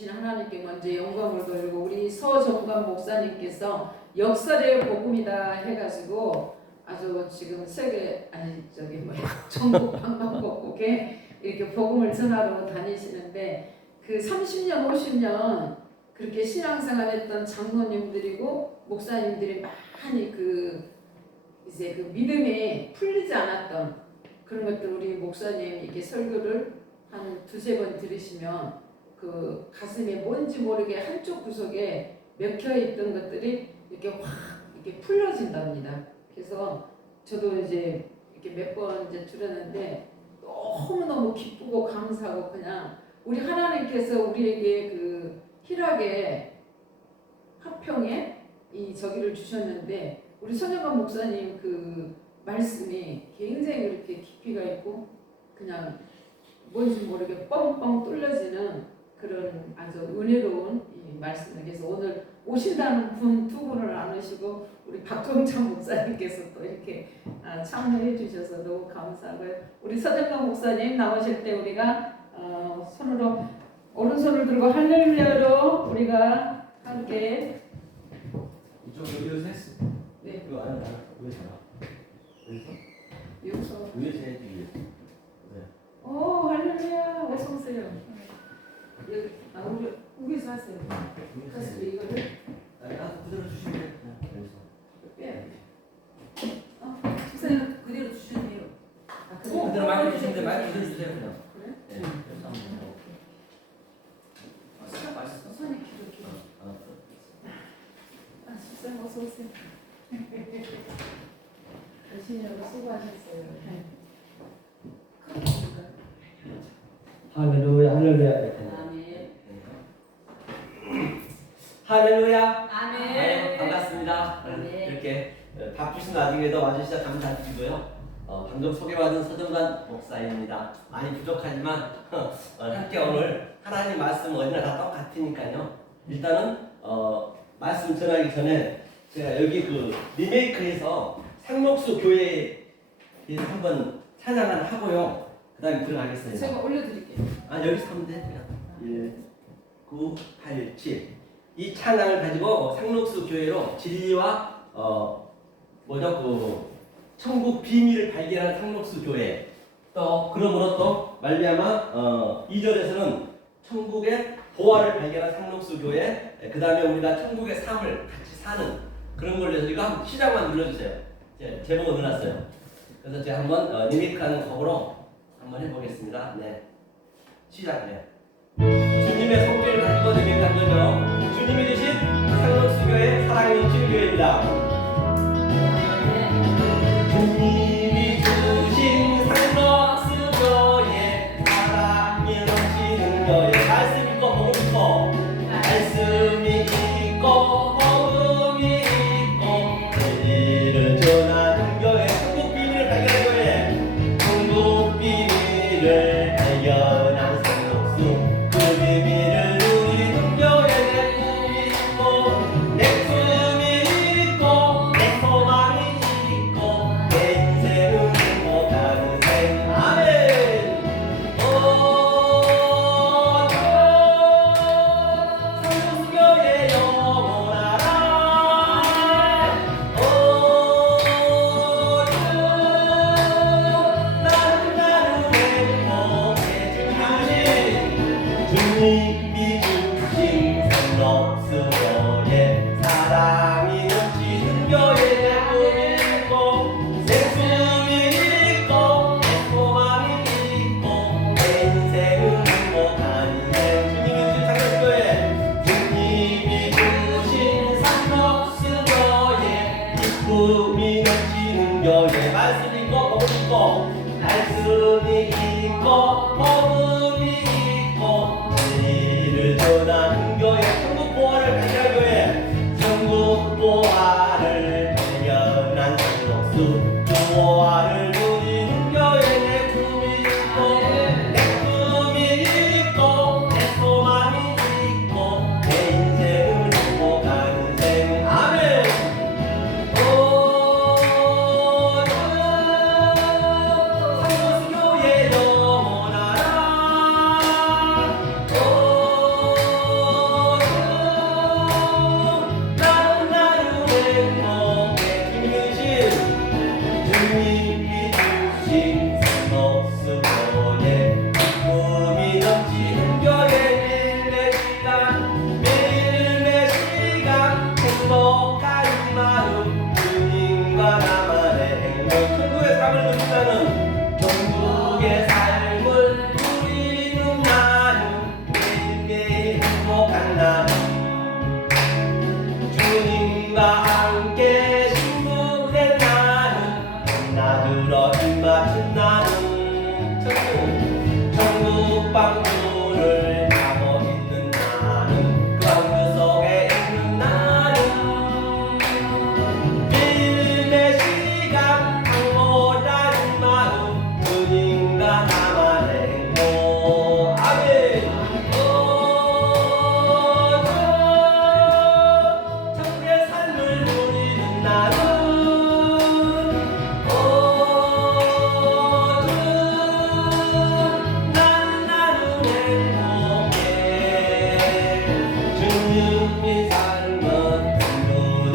주신 하나님께 먼저 영광을 돌리고 우리 서정관 목사님께서 역설의 복음이다 해가지고 아주 지금 세계 아니 저기 뭐야 전국 방방곡곡에 이렇게 복음을 전하러 다니시는데 그 30년 50년 그렇게 신앙생활했던 장로님들이고 목사님들이 많이 이제 그 믿음이 풀리지 않았던 그런 것들 우리 목사님 이렇게 설교를 한 두세 번 들으시면 그 가슴에 뭔지 모르게 한쪽 구석에 맥혀 있던 것들이 이렇게 확 이렇게 풀려진답니다. 그래서 저도 이제 이렇게 몇 번 이제 들었는데 너무너무 기쁘고 감사하고 그냥 우리 하나님께서 우리에게 그 희락의 화평에 이 저기를 주셨는데 우리 선영관 목사님 그 말씀이 굉장히 그렇게 깊이가 있고 그냥 뭔지 모르게 뻥뻥 뚫려지는 그런 아주 은혜로운 이 말씀을 그래서 오늘 오신다는 분 두 분을 나누시고 우리 박종찬 목사님께서 또 이렇게 참여해 주셔서 너무 감사하고요. 우리 서정관 목사님 나오실 때 우리가 손으로 오른손을 들고 할렐루야로 우리가 함께 이쪽으로 여기서 했어. 네. 이거 안 위에서 여기서 위에서 해야지 위에서. 네. 오 할렐루야 어서 오세요. 여기 우리 위에서 하세요. 가서 이거를 그대로 주시면 돼요. 여기서. 빼야 돼. 선생님 그대로 주시면 돼요. 그대로 마이크 주시면 돼요. 마이크 그대로 주세요 그냥. 그래? 네. 그래서 한번 해요. 맛있어. 손이 길어. 선생님 어서 오세요. 열심히 하고 수고하셨어요. 할렐루야 할렐루야. 아멘. 할렐루야. 아멘. 반갑습니다. 아멘. 이렇게 바쁘신 와중에도 와주셔서 감사드리고요. 방금 소개받은 서정관 목사입니다. 많이 부족하지만 함께 오늘 하나님 말씀 어디나 다 똑같으니까요. 일단은 말씀 전하기 전에 제가 여기 그 리메이크해서 상록수 교회에 대해서 한번 찬양을 하고요. 그 다음에 들어가겠습니다. 제가 올려드릴게요. 여기서 하면 돼. 1, 9, 8, 7. 이 찬양을 가지고 상록수 교회로 진리와 천국 비밀을 발견하는 상록수 교회. 또 그러므로 또 말미암아 2절에서는 천국의 보화를 발견한 상록수 교회. 그 다음에 우리가 천국의 삶을 같이 사는 그런 걸로 해서 이거 한번 시작만 눌러주세요. 제목을 넣어놨어요. 그래서 제가 한번 리메이크하는 곡으로 한번 해보겠습니다. 네, 시작해. 주님의 성질을 가지고 리메이크한 거죠. 주님이 주신 상록수교회 사랑의 넘치는 교회입니다. 주님이 주신 상록수교회 사랑이 넘치는 교회. 말씀 있고 복음 있고 말씀이 있고 복음이 있고 진리를 전하는 교회. 천국 비밀을 발견한 교회. 천국 비밀을 발견한 상록수 그 비밀을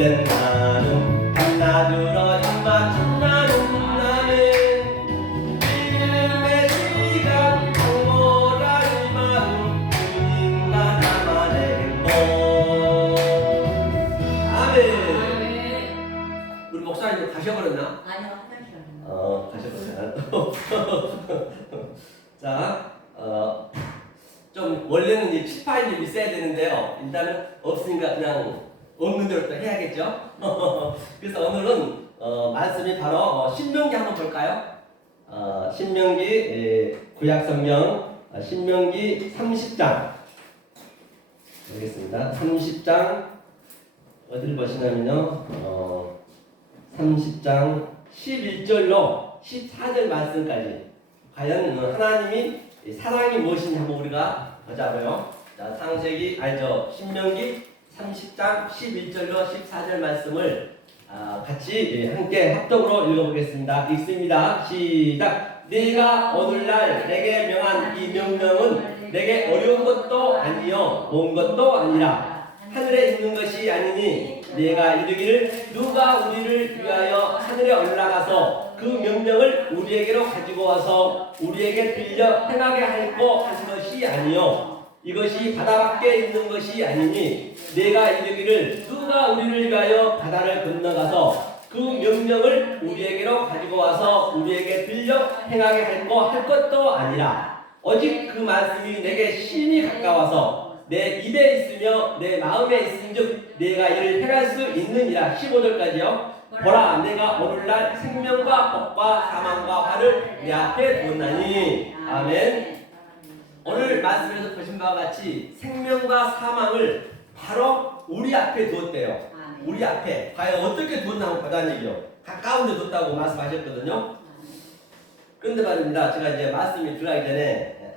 이젠 나는 한나들어 입마 천나는 나는 일매 시간 공모라는 마음 주님과 나만의 행복. 아멘. 우리 목사님도 가셔버렸나? 아니요, 화장실 가셔버렸나? 자, 좀 원래는 이 치파이 좀 있어야 되는데요. 일단은 없으니까 그냥 없는 대로 또 해야겠죠. 그래서 오늘은 말씀이 바로 신명기 한번 볼까요? 신명기 구약성경 신명기 30장 알겠습니다. 30장 어디를 보시냐면요. 30장 11절로 14절 말씀까지 과연 하나님이 사랑이 무엇인지 한번 우리가 보자고요. 자, 신명기 30장 11절로 14절 말씀을 같이 함께 합독으로 읽어보겠습니다. 읽습니다. 시작. 네가 오늘날 내게 명한 이 명령은 내게 어려운 것도 아니요 먼 것도 아니라 하늘에 있는 것이 아니니 네가 이르기를 누가 우리를 위하여 하늘에 올라가서 그 명령을 우리에게로 가지고 와서 우리에게 빌려 행하게 할꼬 하신 것이 아니요 이것이 바다 밖에 있는 것이 아니니 네가 이르기를 누가 우리를 위하여 바다를 건너가서 그 명령을 우리에게로 가지고 와서 우리에게 빌려 행하게 할 것도 아니라 오직 그 말씀이 내게 심히 가까워서 내 입에 있으며 내 마음에 있은즉 내가 이를 행할 수 있느니라. 15절까지요. 보라 내가 오늘날 생명과 복과 사망과 화를 내 앞에 두었나니. 아멘. 오늘 말씀에서 보신 바와 같이 생명과 사망을 바로 우리 앞에 두었대요. 우리 앞에. 과연 어떻게 두었나고 보자는 얘기요. 가까운 데 뒀다고 말씀하셨거든요. 그런데 말입니다. 제가 이제 말씀이 들어가기 전에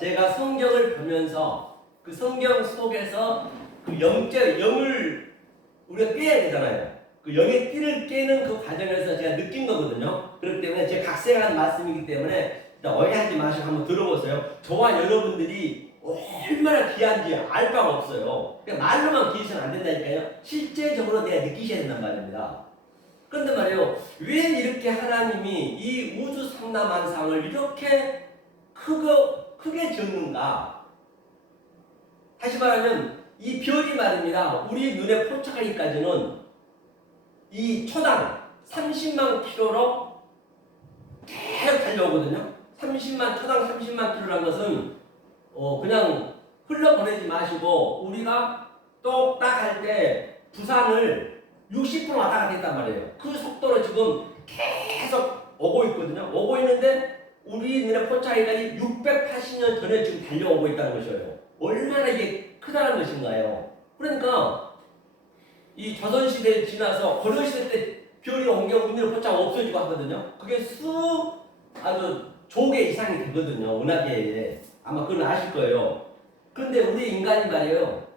제가 성경을 보면서 그 성경 속에서 그 영을 우리가 깨야 되잖아요. 그 영의 띠를 깨는 그 과정에서 제가 느낀 거거든요. 그렇기 때문에 제가 각색한 말씀이기 때문에 오해하지 마시고 한번 들어보세요. 저와 여러분들이 얼마나 귀한지 알 바가 없어요. 그냥 말로만 기시면 안 된다니까요. 실제적으로 내가 느끼셔야 된단 말입니다. 그런데 말이에요. 왜 이렇게 하나님이 이 우주 삼라만상을 이렇게 크게 지었는가? 다시 말하면 이 별이 말입니다. 우리 눈에 포착하기까지는 이 초당 30만 킬로로 계속 달려오거든요. 초당 30만 킬로라는 것은 그냥 흘러보내지 마시고 우리가 똑딱 할 때 부산을 60분 왔다 갔다 했단 말이에요. 그 속도로 지금 계속 오고 있거든요. 오고 있는데 우리 눈에 포착하기까지 680년 전에 지금 달려오고 있다는 것이에요. 얼마나 이게 크다는 것인가요? 그러니까 이 조선시대를 지나서 고려시대 때 별이 옮겨 우리를 포착 없어지고 하거든요. 그게 아주 조개 이상이 되거든요. 은하계에. 아마 그건 아실 거예요. 그런데 우리 인간이 말이에요.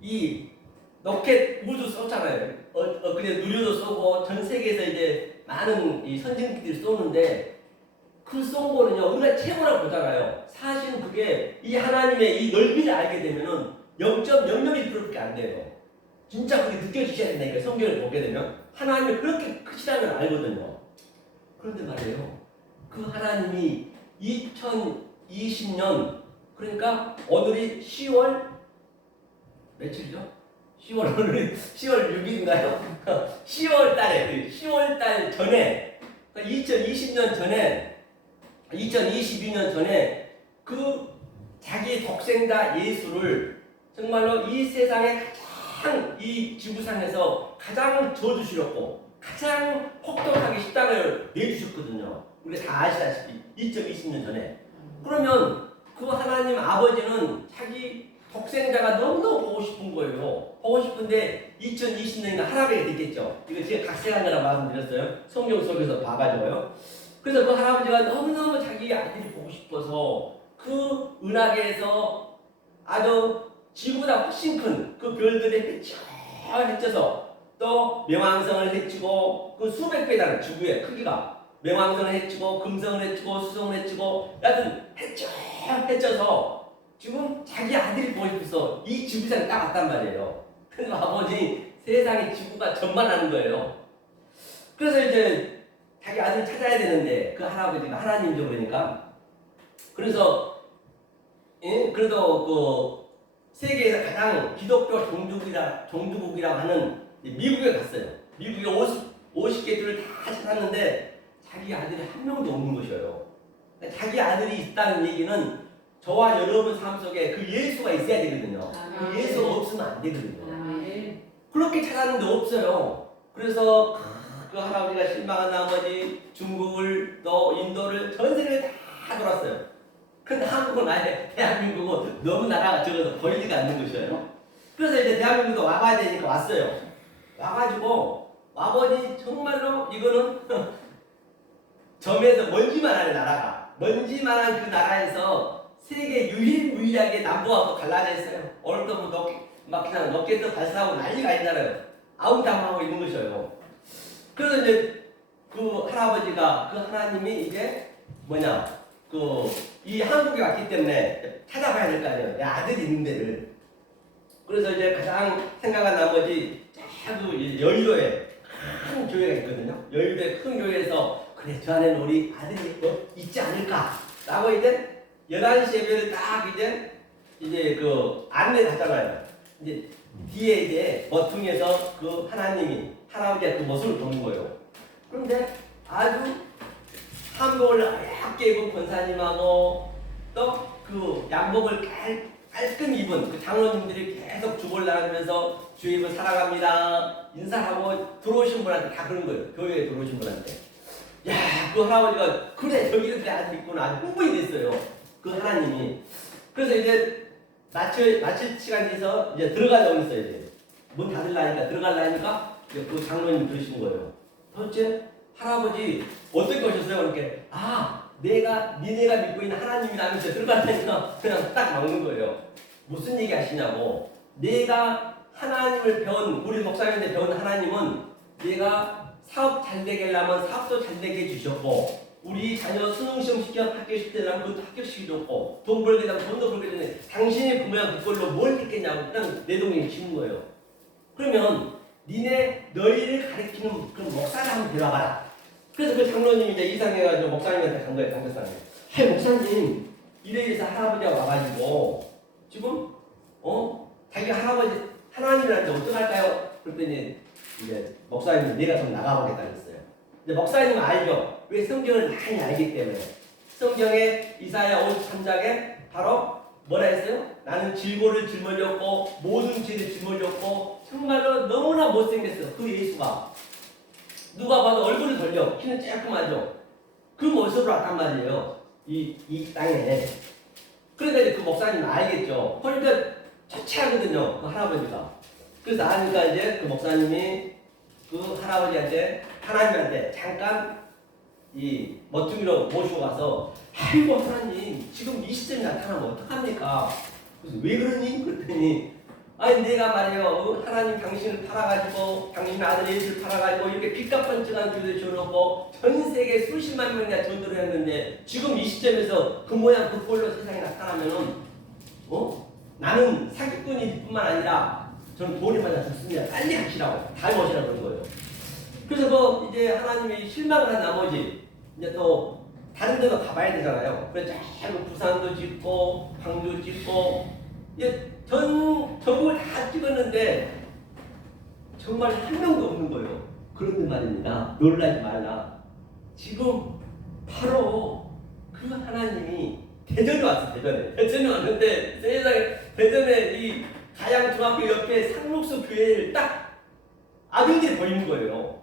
이 로켓 우주 쏘잖아요. 그래 누리도 쏘고 전 세계에서 이제 많은 이 선진기들이 쏘는데 그 쏜 거는요 우리가 최고라고 보잖아요. 사실은 그게 이 하나님의 이 넓이를 알게 되면은 0.00%밖에 안 돼요. 진짜 그게 느껴지셔야 된다니까. 성경을 보게 되면 하나님이 그렇게 크시다는 걸 알거든요. 그런데 말이에요. 그 하나님이 2020년 그러니까 오늘이 10월 며칠이죠? 10월 오늘이 10월 6일인가요? 10월 달에 10월 달 전에 2020년 전에 2022년 전에 그 자기 독생자 예수를 정말로 이 세상에 가장 이 지구상에서 가장 저주스럽고 가장 혹독하게 십자가를 내주셨거든요. 우리가 다 아시다시피 2020년 전에. 그러면 그 하나님 아버지는 자기 독생자가 너무너무 보고 싶은 거예요. 보고 싶은데 2020년인가 할아버지가 됐겠죠. 이거 제가 각색한 거라 말씀드렸어요. 성경 속에서 봐가지고요. 그래서 그 할아버지가 너무너무 자기 아들이 보고 싶어서 그 은하계에서 아주 지구보다 훨씬 큰 그 별들의 헤쳐서 또 명왕성을 헤치고 그 수백 배다는 지구의 크기가 명왕성을 헤치고 금성을 헤치고 수성을 헤치고 여하튼 헤쳐서 지금 자기 아들이 보고 싶어서 이 지구상에 딱 왔단 말이에요. 그래서 아버지 세상에 지구가 전만하는 거예요. 그래서 이제 자기 아들 찾아야 되는데 그 할아버지가 하나님이죠 그러니까. 그래서 그래도 그 세계에서 가장 기독교 종주국이라고 하는 미국에 갔어요. 미국에 50개주를 다 찾았는데 자기 아들이 한 명도 없는 것이에요. 자기 아들이 있다는 얘기는 저와 여러분 삶 속에 그 예수가 있어야 되거든요. 그 예수가 없으면 안 되거든요. 그렇게 찾았는데 없어요. 그래서 그 할아버지가 실망한 나머지 중국을 또 인도를 전 세계를 다 돌았어요. 근데 한국은 아예 대한민국은 너무 나라가 적어서 보이지가 않는 것이에요. 그래서 이제 대한민국도 와봐야 되니까 왔어요. 와가지고 와보니 정말로 이거는 점에서 먼지만 하는 나라가 먼지만한 그 나라에서 세계 유일무이하게 남부하고 갈라져 있어요. 오늘도 막 그냥 로켓도 발사하고 난리가 아니잖아요. 아웅다웅하고 있는 것이에요. 그래서 이제 그 할아버지가 그 하나님이 이제 이 한국에 왔기 때문에 찾아봐야 될 거 아니에요. 내 아들이 있는 데를. 그래서 이제 가장 생각한 나머지 그 여의도에 큰 교회가 있거든요. 여의도에 큰 교회에서 그래 저 안에는 우리 아들이 있지 않을까라고 이제 11시 예배를 딱 이제 그 안내 하잖아요. 이제 뒤에 이제 머퉁에서 그 할아버지가 그 모습을 보는 거예요. 그런데 아주 한복을 하얗게 입은 권사님하고 또 그 양복을 깔끔히 입은 그 장로님들이 계속 주보를 나가면서 주님을 사랑합니다 인사하고 들어오신 분한테 다 그런 거예요. 교회에 들어오신 분한테. 야, 그 할아버지가 그래 저기도 내 아들 있구나 아주 흥분이 됐어요. 그 하나님이. 그래서 이제 마칠 시간 돼서 이제 들어가려고 했어요. 이제 문 닫으려니까 들어가려니까 그 장로님 들으시는 거예요. 도대체 할아버지 어떻게 오셨어요? 그렇게 내가 니네가 믿고 있는 하나님이라면서 들어가려니까 그냥 딱 막는 거예요. 무슨 얘기 하시냐고. 내가 하나님을 배운 우리 목사님한테 배운 하나님은 내가 사업 잘 되게 하려면 사업도 잘 되게 해주셨고 우리 자녀 수능시험 합격시키려면 그것도 합격시켜줬고 돈 벌게 되면 돈도 벌게 되는데 당신이 그모양 그걸로 뭘 했겠냐고 그냥 내 동생이 치는 거예요. 그러면 너희를 가르치는 그런 목사를 한번 데려와봐라. 그래서 그 장로님이 이제 이상해가지고 목사님한테 간 거예요. 강대상에. hey, 목사님 이래서 할아버지가 와가지고 지금 자기 할아버지 하나님이라는데 어떡할까요? 그랬더니 이제 목사님이 내가 좀 나가보겠다 그랬어요. 이제 목사님은 알죠. 왜 성경을 많이 알기 때문에. 성경에 이사야 53장에 바로 뭐라 했어요? 나는 질고를 짊어졌고 모든 죄를 짊어졌고 정말로 너무나 못생겼어. 그 예수가. 누가 봐도 얼굴을 돌려. 키는 조그마죠. 그 모습으로 왔단 말이에요. 이 땅에. 그러니까 이제 그 목사님은 알겠죠. 그러니까 처치하거든요. 그 할아버지가. 그래서 아니까 이제 그 목사님이 그 할아버지한테 하나님한테 잠깐 이 멋둥이로 모시고 가서 아이고 하나님 지금 이 시점에 나타나면 어떡합니까? 그래서 왜 그러니? 그랬더니 아니 내가 말이에요 하나님 당신을 팔아가지고 당신 아들 예수를 팔아가지고 이렇게 빚값번쩍한 교회 지어놓고 전 세계 수십만 명이나 전도를 했는데 지금 이 시점에서 그 모양 그 꼴로 세상에 나타나면은 나는 사기꾼일 뿐만 아니라 저는 돈이 맞아 죽습니다. 빨리 가시라고 다 모시라고 그런 거예요. 그래서 이제 하나님이 실망을 한 나머지 이제 또 다른 데도 가봐야 되잖아요. 그래서 자꾸 부산도 짓고 광주 짓고 이제 전국을 다 찍었는데 정말 한 명도 없는 거예요. 그런데 말입니다. 놀라지 말라. 지금 바로 그 하나님이 대전에 왔어. 대전에 왔는데 세상에 대전에 이 가양중학교 옆에 상록수 교회를 딱 아들들이 보이는 거예요.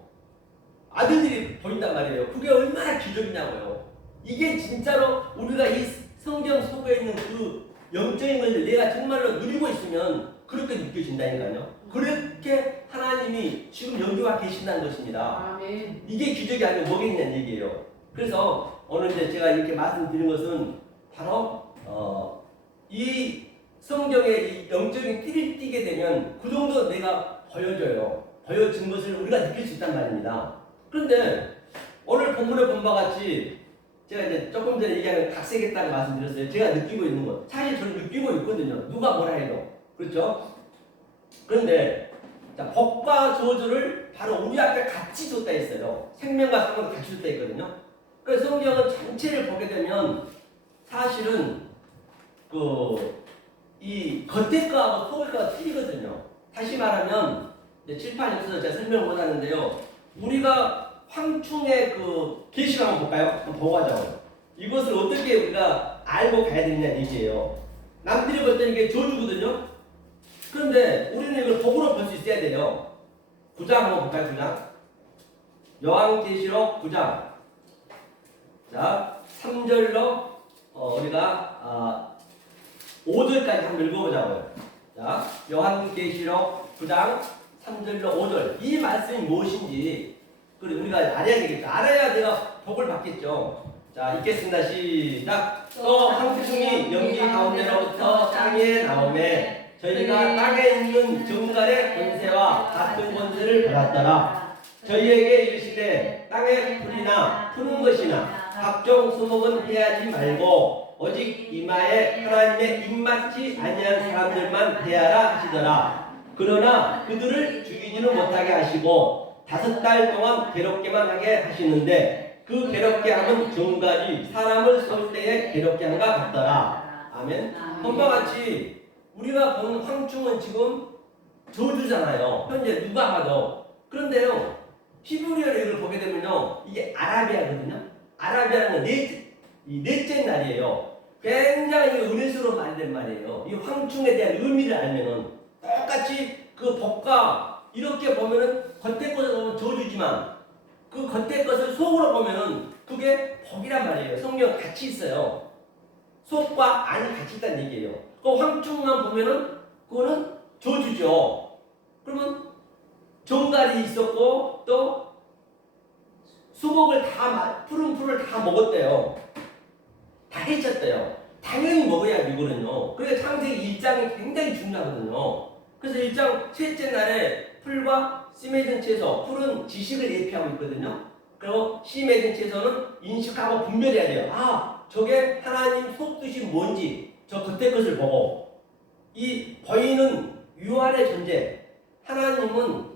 아들들이 보인단 말이에요. 그게 얼마나 기적이냐고요. 이게 진짜로 우리가 이 성경 속에 있는 그 영적인 것을 내가 정말로 누리고 있으면 그렇게 느껴진다니까요. 그렇게 하나님이 지금 여기 와 계신다는 것입니다. 아멘. 이게 기적이 아니고 뭐겠냐는 얘기예요. 그래서 오늘 이제 제가 이렇게 말씀드린 것은 바로 이 성경의 이 영적인 띠를 띠게 되면 그 정도 내가 보여줘요. 보여진 것을 우리가 느낄 수 있단 말입니다. 그런데 오늘 본문에 본 바와 같이 제가 이제 조금 전에 얘기하는 각색했다고 말씀드렸어요. 제가 느끼고 있는 것. 사실 저는 느끼고 있거든요. 누가 뭐라 해도. 그렇죠? 그런데 자, 복과 저주를 바로 우리 앞에 같이 줬다 했어요. 생명과 사망을 같이 줬다 했거든요. 그래서 성경은 전체를 보게 되면 사실은 이 겉의 거하고 속의 거가 틀리거든요. 다시 말하면 이제 칠판에 없어서 제가 설명을 못 하는데요. 우리가 황충의 그 계시를 한번 볼까요? 한번 보고 가자고요. 이것을 어떻게 우리가 알고 가야 되느냐 얘기예요. 남들이 볼 때는 이게 저주거든요. 그런데 우리는 이걸 복으로 볼 수 있어야 돼요. 9장 한번 볼까요? 9장. 요한계시록 9장. 자, 3절로 우리가 5절까지 한번 읽어보자고요. 자, 요한계시록 9장 3절로 5절. 이 말씀이 무엇인지 우리가 알아야 되겠죠. 알아야 내가 복을 받겠죠. 자, 읽겠습니다. 시작. 또 황충이 연기 가운데로부터 땅에 나오매 저희가 땅에 있는 정갈의 권세와 같은 권세를 받았더라. 저희에게 이르시되 땅에 풀이나 푸는 것이나 각종 수목은 해하지 말고 오직 이마에 하나님의 입맞지 아니한 사람들만 해하라 하시더라. 그러나 그들을 죽이지는 못하게 하시고 5달 동안 괴롭게만 하게 하시는데 그 괴롭게 함은 정갈이 사람을 쏠 때에 괴롭게 함과 같더라. 아멘. 본과 같이 우리가 본 황충은 지금 저주잖아요. 현재 누가 봐도. 그런데요, 히브리어로 이걸 보게 되면요, 이게 아라비아거든요. 아라비아는 건 넷째 날이에요. 굉장히 은혜스러운 말이란 말이에요. 이 황충에 대한 의미를 알면은 똑같이 그 복과 이렇게 보면은 겉에 것을 보면 저주지만 그 겉에 것을 속으로 보면은 그게 복이란 말이에요. 성경 같이 있어요. 속과 안이 같이 있다는 얘기예요. 그 황충만 보면은 그거는 저주죠. 그러면 정갈이 있었고 또 수목을 푸른 풀을 다 먹었대요. 다 해쳤대요. 당연히 먹어야지 이거는요. 그래서 창세기 1장이 굉장히 중요하거든요. 그래서 1장 셋째 날에 풀과 씨 맺은 채소, 풀은 지식을 예표하고 있거든요. 그리고 씨 맺은 채소는 인식하고 분별해야 돼요. 아, 저게 하나님 속뜻이 뭔지 저 겉에 것을 보고 이 보이는 유한의 존재, 하나님은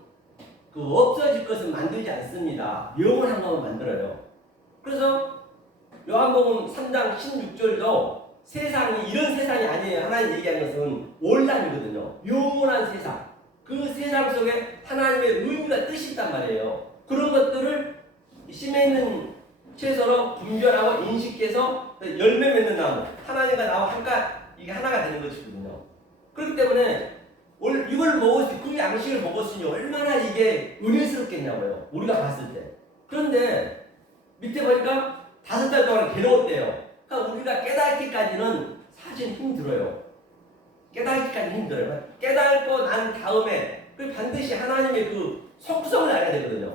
그 없어질 것을 만들지 않습니다. 영원한 것을 만들어요. 그래서 요한복음 3장 16절도 세상이 이런 세상이 아니에요. 하나님 얘기하는 것은 월남이거든요. 영원한 세상. 그 세상 속에 하나님의 의미가 뜻이 있단 말이에요. 그런 것들을 심에 있는 채소로 분별하고 인식해서 열매 맺는 나무, 하나님과 나와 이게 하나가 되는 것이거든요. 그렇기 때문에 이걸 먹었을 때, 그 양식을 먹었으니 얼마나 이게 은혜스럽겠냐고요. 우리가 봤을 때. 그런데 밑에 보니까 5달 동안 괴로웠대요. 그러니까 우리가 깨닫기까지는 사실 힘들어요. 깨닫기까지 힘들어요. 깨닫고 난 다음에 반드시 하나님의 그 속성을 알아야 되거든요.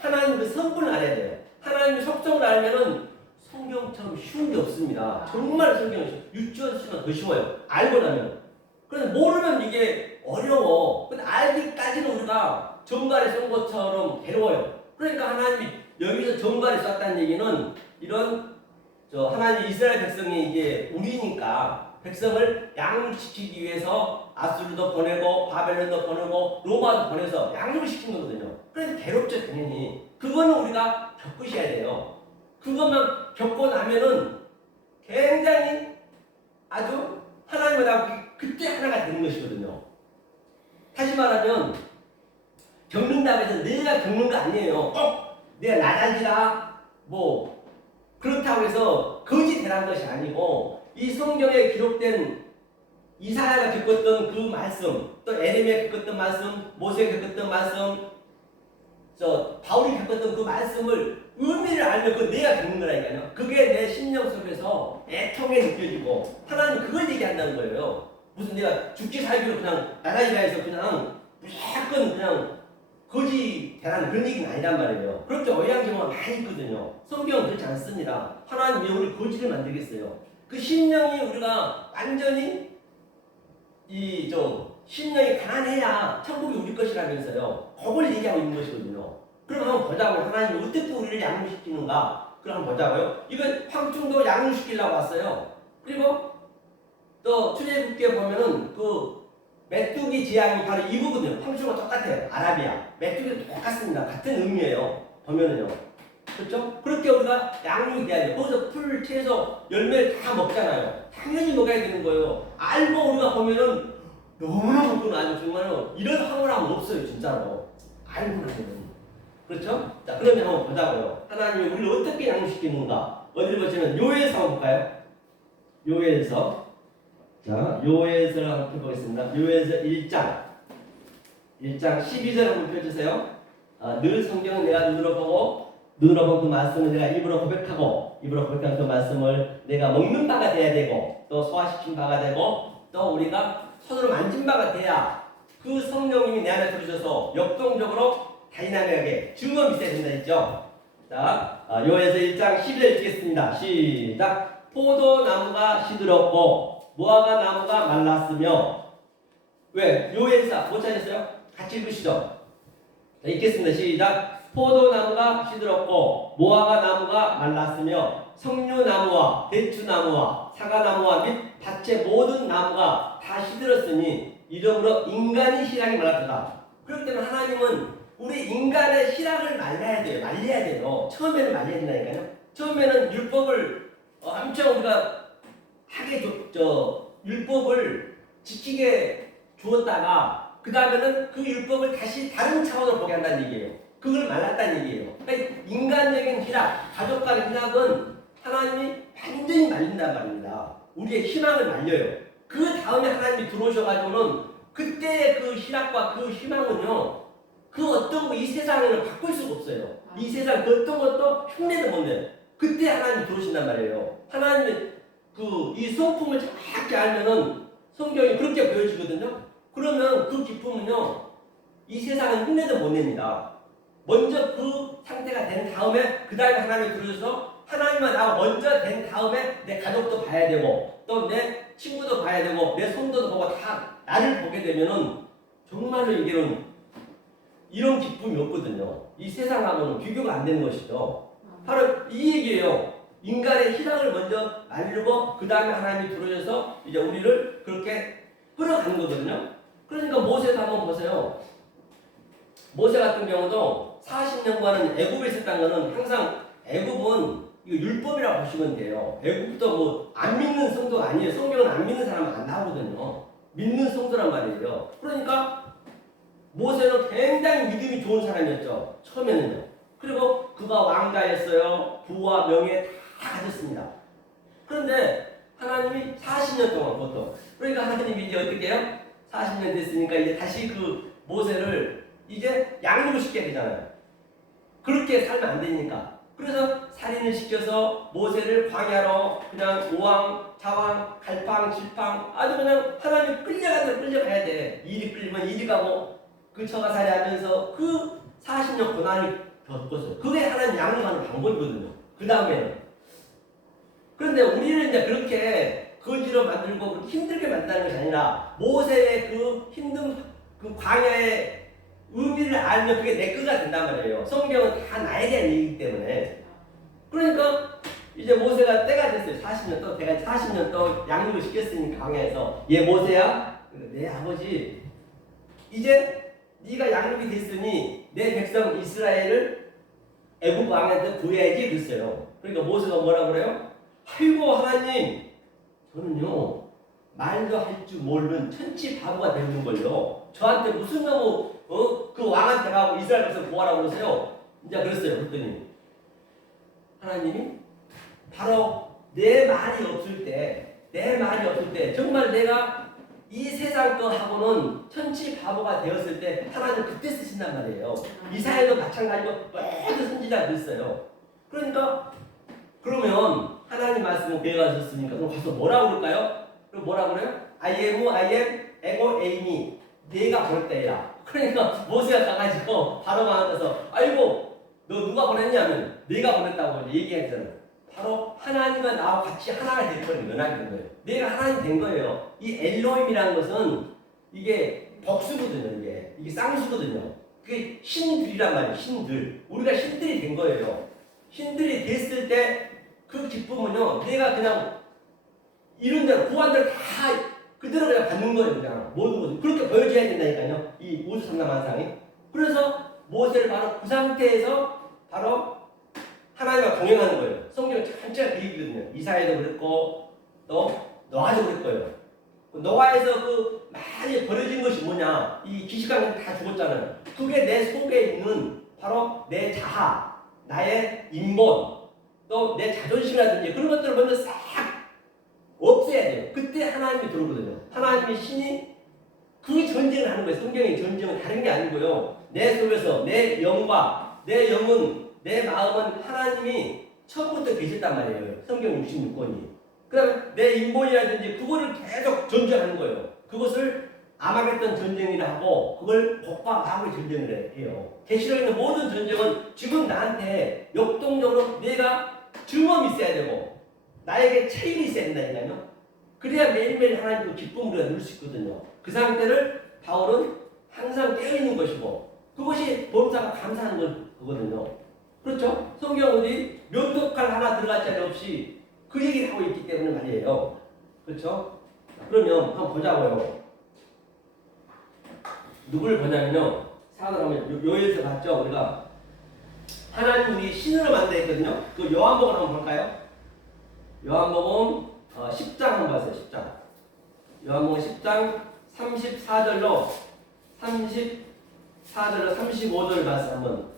하나님의 그 성분을 알아야 돼요. 하나님의 속성을 알면은 성경처럼 쉬운 게 없습니다. 정말 성경은 유치원 시간 더 쉬워요. 알고 나면. 그런데 모르면 이게 어려워. 근데 알기까지는 우리가 정갈에 쏜 것처럼 괴로워요. 그러니까 하나님이 여기서 정갈에 쐈다는 얘기는 이런 하나님 이스라엘 백성이 이게 우리니까 백성을 양육시키기 위해서 아수르도 보내고 바벨론도 보내고 로마도 보내서 양육을 시킨 거거든요. 그래서 괴롭죠 당연히. 그거는 우리가 겪으셔야 돼요. 그것만 겪고 나면은 굉장히 아주 하나님과 나하고 그때 하나가 되는 것이거든요. 다시 말하면 겪는다고 해서 내가 겪는 거 아니에요. 꼭 내가 나다지라 뭐 그렇다고 해서 거지 되라는 것이 아니고 이 성경에 기록된 이사야가 겪었던 그 말씀, 또 에레미야가 겪었던 말씀, 모세가 겪었던 말씀, 바울이 겪었던 그 말씀을 의미를 알면 그 내가 겪는 거라니까요. 그게 내 심령 속에서 애통에 느껴지고 하나님 그걸 얘기한다는 거예요. 무슨 내가 죽기 살기로 그냥 나가지라 해서 그냥 무조건 그냥 거지 되라는 그런 얘기는 아니란 말이에요. 그렇게 어이한 경우가 많이 있거든요. 성경은 그렇지 않습니다. 하나님 왜 우리 거지를 만들겠어요? 그 심령이 우리가 완전히 심령이 가난해야 천국이 우리 것이라면서요. 그걸 얘기하고 있는 것이거든요. 그럼 한번 보자고요. 하나님이 어떻게 우리를 양육시키는가? 그럼 한번 보자고요. 이건 황충도 양육시키려고 왔어요. 그리고 또 출애굽기에 보면은 그 메뚜기 지향이 바로 이거거든요. 황소가 똑같아요. 아라비아. 메뚜기도 똑같습니다. 같은 의미예요. 보면은요. 그렇죠? 그렇게 우리가 양육이 돼야 돼요. 거기서 풀, 채소, 열매를 다 먹잖아요. 당연히 먹어야 되는 거예요. 알고 우리가 보면은 너무나 먹고 나죠. 정말로 이런 황홀함은 없어요. 진짜로. 알고 나면은. 그렇죠? 자, 그러면 한번 보자고요. 하나님이 우리를 어떻게 양육시키는가? 어디를 보시면 요엘서 한번 볼까요? 요엘서. 자, 요엘서를 한번 펴보겠습니다. 요엘서 1장 12절 한번 펴주세요. 늘 성경은 내가 눈으로 보고 눈으로 본 그 말씀을 내가 입으로 고백하고 입으로 고백한 그 말씀을 내가 먹는 바가 돼야 되고 또 소화시킨 바가 되고 또 우리가 손으로 만진 바가 돼야 그 성령님이 내 안에 들어오셔서 역동적으로 다이나믹하게 증언이 있어야 된다 했죠. 자, 요엘서 1장 12절 읽겠습니다. 시작. 포도나무가 시들었고 무화과 나무가 말랐으며 왜? 요엘서 못 찾았어요? 같이 읽으시죠. 자, 읽겠습니다. 시작. 포도나무가 시들었고 무화과 나무가 말랐으며 석류나무와 대추나무와 사과나무와 및 밭의 모든 나무가 다 시들었으니 이러므로 인간이 실하게 말랐다. 그렇기 때문에 하나님은 우리 인간의 실학을 말려야 돼요. 처음에는 말려야 된다니까요. 처음에는 율법을 엄청 우리가 하게 율법을 지키게 주었다가 그 다음에는 그 율법을 다시 다른 차원으로 보게 한다는 얘기예요. 그걸 말랐다는 얘기예요. 그러니까 인간적인 희락, 가족 간의 희락은 하나님이 완전히 말린단 말입니다. 우리의 희망을 말려요. 그 다음에 하나님이 들어오셔가지고는 그때의 그 희락과 그 희망은요, 그 어떤 이 세상을 바꿀 수가 없어요. 이 세상 그 어떤 것도 흉내도 못 내요. 그때 하나님이 들어오신단 말이에요. 하나님의 이 성품을 정확히 알면은 성경이 그렇게 보여지거든요. 그러면 그 기쁨은요, 이 세상은 흉내도 못 냅니다. 먼저 그 상태가 된 다음에 그 다음에 하나님이 들어오셔서 하나님과 나가 먼저 된 다음에 내 가족도 봐야 되고 또 내 친구도 봐야 되고 내 성도도 보고 다 나를 보게 되면은 정말로 이게는 이런 기쁨이 없거든요. 이 세상하고는 비교가 안 되는 것이죠. 바로 이 얘기예요. 인간의 희망을 먼저 말리고 그 다음에 하나님이 들어오셔서 이제 우리를 그렇게 끌어가는 거거든요. 그러니까 모세도 한번 보세요. 모세 같은 경우도 40년간은 애굽에 있었다는 것은 항상 애굽은 이거 율법이라고 보시면 돼요. 애굽도 뭐 안 믿는 성도가 아니에요. 성경은 안 믿는 사람은 안 나오거든요. 믿는 성도란 말이에요. 그러니까 모세는 굉장히 믿음이 좋은 사람이었죠. 처음에는요. 그리고 그가 왕자였어요. 부와 명예 다 가졌습니다. 그런데 하나님이 40년 동안 그것도 그러니까 하나님이 이제 어떻게 해요? 40년 됐으니까 이제 다시 그 모세를 이제 양육을 시켜야 되잖아요. 그렇게 살면 안 되니까. 그래서 살인을 시켜서 모세를 광야로 그냥 오왕, 자왕, 갈팡, 질팡 아주 그냥 하나님 끌려가야 돼. 이리 끌리면 이리 가고 그 처가살이 하면서 그 40년 고난이 겪었어요. 그게 하나님 양육하는 방법이거든요. 그 다음에는. 그런데 우리는 이제 그렇게 거지로 만들고 그렇게 힘들게 만드는 것이 아니라 모세의 그 힘든 그 광야의 의미를 알면 그게 내 거가 된단 말이에요. 성경은 다 나에 대한 얘기이기 때문에. 그러니까 이제 모세가 때가 됐어요. 40년 또 내가 40년 또 양육을 시켰으니까 광야에서 얘 모세야? 내 아버지 이제 네가 양육이 됐으니 내 백성 이스라엘을 애굽 왕한테 구해야지 그랬어요. 그러니까 모세가 뭐라고 그래요? 아이고 하나님 저는요 말도 할 줄 모르는 천치 바보가 되는 걸요. 저한테 무슨 너무 그 왕한테 가고 이스라엘 백성 구하라고 그러세요. 이제 그랬어요. 그랬더니 하나님이 바로 내 말이 없을 때 정말 내가 이 세상 거하고는 천치 바보가 되었을 때 하나님 그때 쓰신단 말이에요. 이사야도 마찬가지고 모든 선지자가 그랬어요. 그러니까 그러면 하나님 말씀을 배워가셨으니까 그럼 가서 뭐라고 그럴까요? 그럼 뭐라고 그래요? I am, ego, aim이 내가 보냈다야. 그러니까 모세가 가가지고 바로 만나서 아이고 너 누가 보냈냐면 내가 보냈다고 얘기하잖아요. 바로 하나님과 나와 같이 하나가 되어버린 연합이 된 거예요. 내가 하나님 된 거예요. 이 엘로힘이라는 것은 이게 복수거든요. 이게 쌍수거든요. 그게 신들이란 말이에요. 신들. 우리가 신들이 된 거예요. 신들이 됐을 때 그 기쁨은요. 내가 그냥 이런 대로 구한 대로 다 그대로 그냥 받는 거예요. 그냥 모든 것을 그렇게 그대로 보여줘야 된다니까요. 이 우주sam라만상이. 그래서 모세를 바로 그 상태에서 바로 하나님과 동행하는 거예요. 성경 전체가 그 얘기거든요. 이사야도 그랬고 또 노아도 그랬고요. 노아에서 그 많이 벌어진 것이 뭐냐? 이 기시강은 다 죽었잖아요. 그게 내 속에 있는 바로 내 자아, 나의 인본, 또 내 자존심이라든지 그런 것들을 먼저 싹 없애야 돼요. 그때 하나님이 들어오거든요. 하나님의 신이 그 전쟁을 하는 거예요. 성경의 전쟁은 다른 게 아니고요. 내 속에서 내 영과 내 영은 내 마음은 하나님이 처음부터 계셨단 말이에요. 성경 66권이. 그 다음에 내 인본이라든지 그거를 계속 전쟁하는 거예요. 그것을 아마겟돈 전쟁이라 하고 그걸 복과 마음의 전쟁을 해요. 계시록에 있는 모든 전쟁은 지금 나한테 역동적으로 내가 증언이 있어야 되고 나에게 책임이 있어야 된다니까요. 그래야 매일매일 하나님도 기쁨을 우리가 누릴 수 있거든요. 그 상태를 바울은 항상 깨어있는 것이고 그것이 범사가 감사하는 거거든요. 그렇죠? 성경 어디 면도칼 하나 들어갈 자리 없이 그 얘기를 하고 있기 때문에 말이에요. 그렇죠? 그러면 한번 보자고요. 누굴 보냐면요. 사도라면 요엘서 봤죠? 우리가 하나님이 신으로 만들었거든요. 그 요한복음 한번 볼까요? 요한복음 10장 한번 봤어요. 10장. 요한복음 10장 34절로 35절 말씀 한번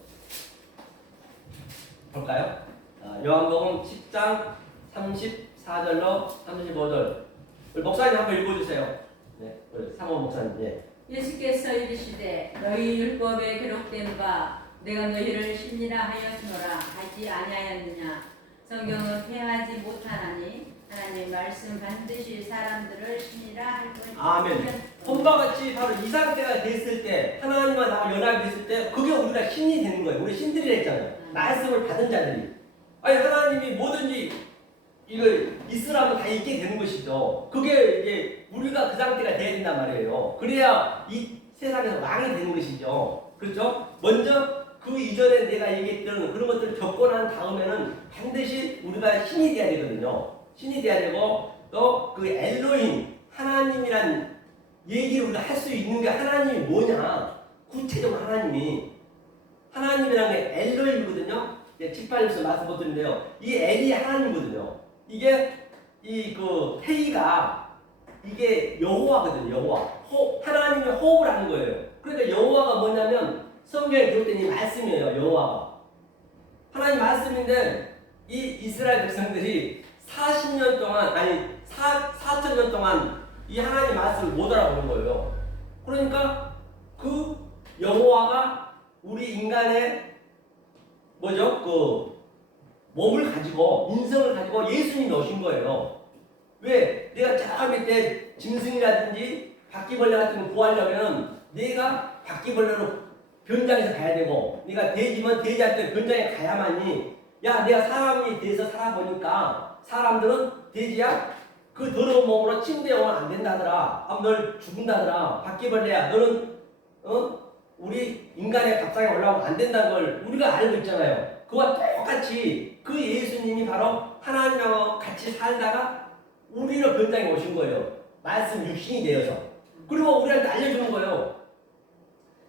볼까요? 요한복음 10장 34절로 35절. 우리 목사님 한번 읽어주세요. 네, 우리 상원 목사님. 예. 예수께서 이르시되 너희 율법에 기록된 바 내가 너희를 신이라 하였으노라 하지 아니하였느냐. 성경은 폐하지 못하나니 하나님 말씀 반드시 사람들을 신이라 할 것이다. 아멘. 본바 같이 바로 이 상태가 됐을 때 하나님과 나와 연합이 됐을 때 그게 우리가 신이 되는 거예요. 우리 신들이라 했잖아요. 말씀을 받은 자들이. 아니 하나님이 뭐든지 이걸 있으라면 다 있게 되는 것이죠. 그게 이제 우리가 그 상태가 돼야 된단 말이에요. 그래야 이 세상에서 왕이 되는 것이죠. 그렇죠? 먼저 그 이전에 내가 얘기했던 그런 것들을 겪고 난 다음에는 반드시 우리가 신이 돼야 되거든요. 신이 돼야 되고 또 그 엘로힘 하나님이란 얘기를 우리가 할 수 있는 게 하나님이 뭐냐? 구체적으로 하나님이라는 게 엘로힘이거든요. 18에서 말씀 못 드린데요. 이 엘이 하나님이거든요. 이게 이 그 회의가 이게 여호와거든요. 여호와. 하나님의 호흡을 하는 거예요. 그러니까 여호와가 뭐냐면 성경에 기록된 이 말씀이에요. 여호와가. 하나님 말씀인데 이 이스라엘 백성들이 40년 동안 아니 4,000년 동안 이 하나님 말씀을 못 알아보는 거예요. 그러니까 그 여호와가 우리 인간의 뭐죠? 그 몸을 가지고 인성을 가지고 예수님이 오신 거예요. 왜? 내가 저 밑에 짐승이라든지 바퀴벌레 같은 거 구하려면 내가 바퀴벌레로 변장해서 가야 되고 네가 돼지면 돼지한테 변장해 가야만이 야 내가 사람이 돼서 살아보니까 사람들은 돼지야? 그 더러운 몸으로 침대에 오면 안 된다더라. 널 죽은다더라. 바퀴벌레야 너는 우리 인간의 밥상에 올라오면 안 된다는 걸 우리가 알고 있잖아요. 그와 똑같이 그 예수님이 바로 하나님하고 같이 살다가 우리를 변장해 오신 거예요. 말씀 육신이 되어서. 그리고 우리한테 알려주는 거예요.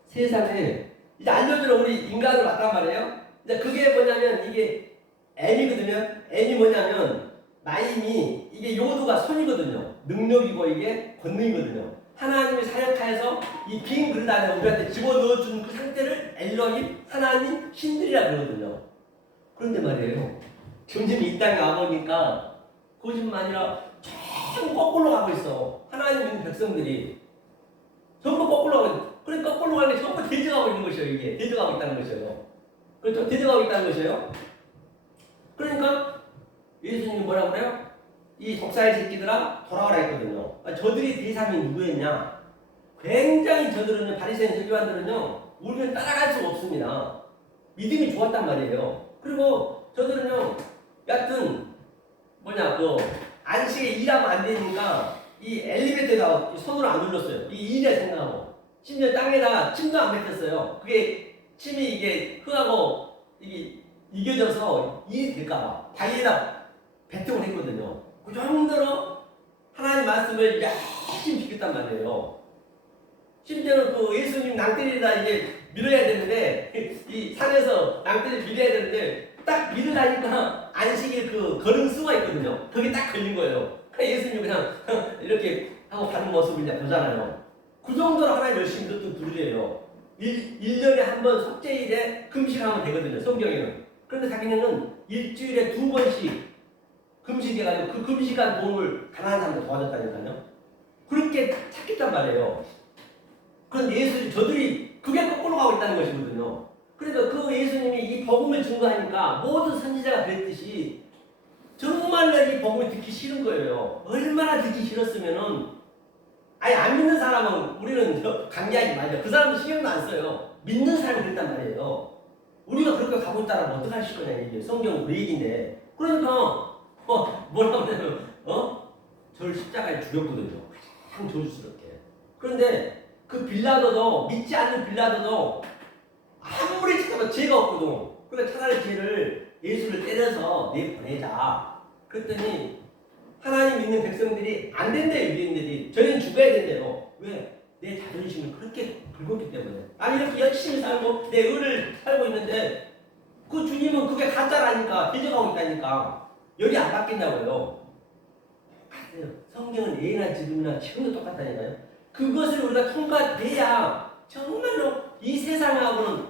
세상에 이제 알려주는 우리 인간을 왔단 말이에요. 이제 그게 뭐냐면 이게 M이거든요. M이 뭐냐면 마임이 이게 요두가 손이거든요. 능력이고 이게 권능이거든요. 하나님이 사역하여서 이 빈 그릇 안에 우리한테 집어넣어준 그 상태를 엘로힘, 하나님, 신들이라 그러거든요. 그런데 말이에요. 점점 이 땅에 와보니까 그것뿐만 아니라 전부 거꾸로 가고 있어. 하나님 있는 백성들이. 전부 거꾸로 가고 있어. 그래 거꾸로 가는 게 전부 대적하고 있는 것이에요. 이게 대적하고 있다는 것이에요. 그렇죠? 대적하고 있다는 것이에요. 그러니까 예수님이 뭐라고 그래요? 이 독사의 새끼들아 돌아오라 했거든요. 저들이 대상이 누구였냐? 굉장히 저들은요, 바리새인 서기관들은요, 우리는 따라갈 수가 없습니다. 믿음이 좋았단 말이에요. 그리고 저들은요, 여하튼 그 안식에 일하면 안 되니까 이 엘리베이터에다 손으로 안 눌렀어요. 이 일에 생각하고 심지어 땅에다가 침도 안 뱉었어요. 그게 침이 이게 흙하고 이게 이겨져서 일이 될까봐 다리에다 배통을 했거든요. 그 정도로 하나님 말씀을 열심히 지켰단 말이에요. 심지어는 그 예수님 낭떠러지에다 이제 밀어야 되는데 이 산에서 낭떠러지 밀어야 되는데 딱 밀으라니까 안식일 그 걸음 수가 있거든요. 거기 딱 걸린 거예요. 그러니까 예수님 그냥 이렇게 하고 가는 모습을 이제 보잖아요. 그 정도로 하나님 열심히 듣던 둘이에요. 1년에 한 번 속죄일에 금식하면 되거든요. 성경에는. 그런데 자기네는 일주일에 2번씩 금식해가지고 그 금식한 도움을 가난한 사람들 도와줬다니까요. 그렇게 착했단 말이에요. 그런데 예수님 저들이 그게 거꾸로 가고 있다는 것이거든요. 그래서 그 예수님이 이 복음을 증거하니까 모든 선지자가 그랬듯이 정말로 이 복음을 듣기 싫은 거예요. 얼마나 듣기 싫었으면은 아예 안 믿는 사람은 우리는 강제하지 말죠. 그 사람은 신경도 안 써요. 믿는 사람이 그랬단 말이에요. 우리가 그렇게 가고 있다라면 어떡하실 거냐 이게 성경 그 얘기인데. 그러니까 뭐라고 하냐면 저를 십자가에 죽였거든요. 가장 저주스럽게. 그런데 그 빌라도도 믿지 않는 빌라도도 아무리 찾아봐도 죄가 없거든. 그러니까 차라리 죄를 예수를 때려서 내보내자. 그랬더니 하나님 믿는 백성들이 안 된대요. 유대인들이. 저희는 죽어야 된대요. 왜? 내 자존심을 그렇게 긁었기 때문에. 아니 이렇게 열심히 살고 내 의를 살고 있는데 그 주님은 그게 가짜라니까 대적하고 있다니까 열이 안 받겠냐고요. 똑같아요. 성경은 예나 지금이나 지금도 똑같다니까요. 그것을 우리가 통과돼야 정말로 이 세상하고는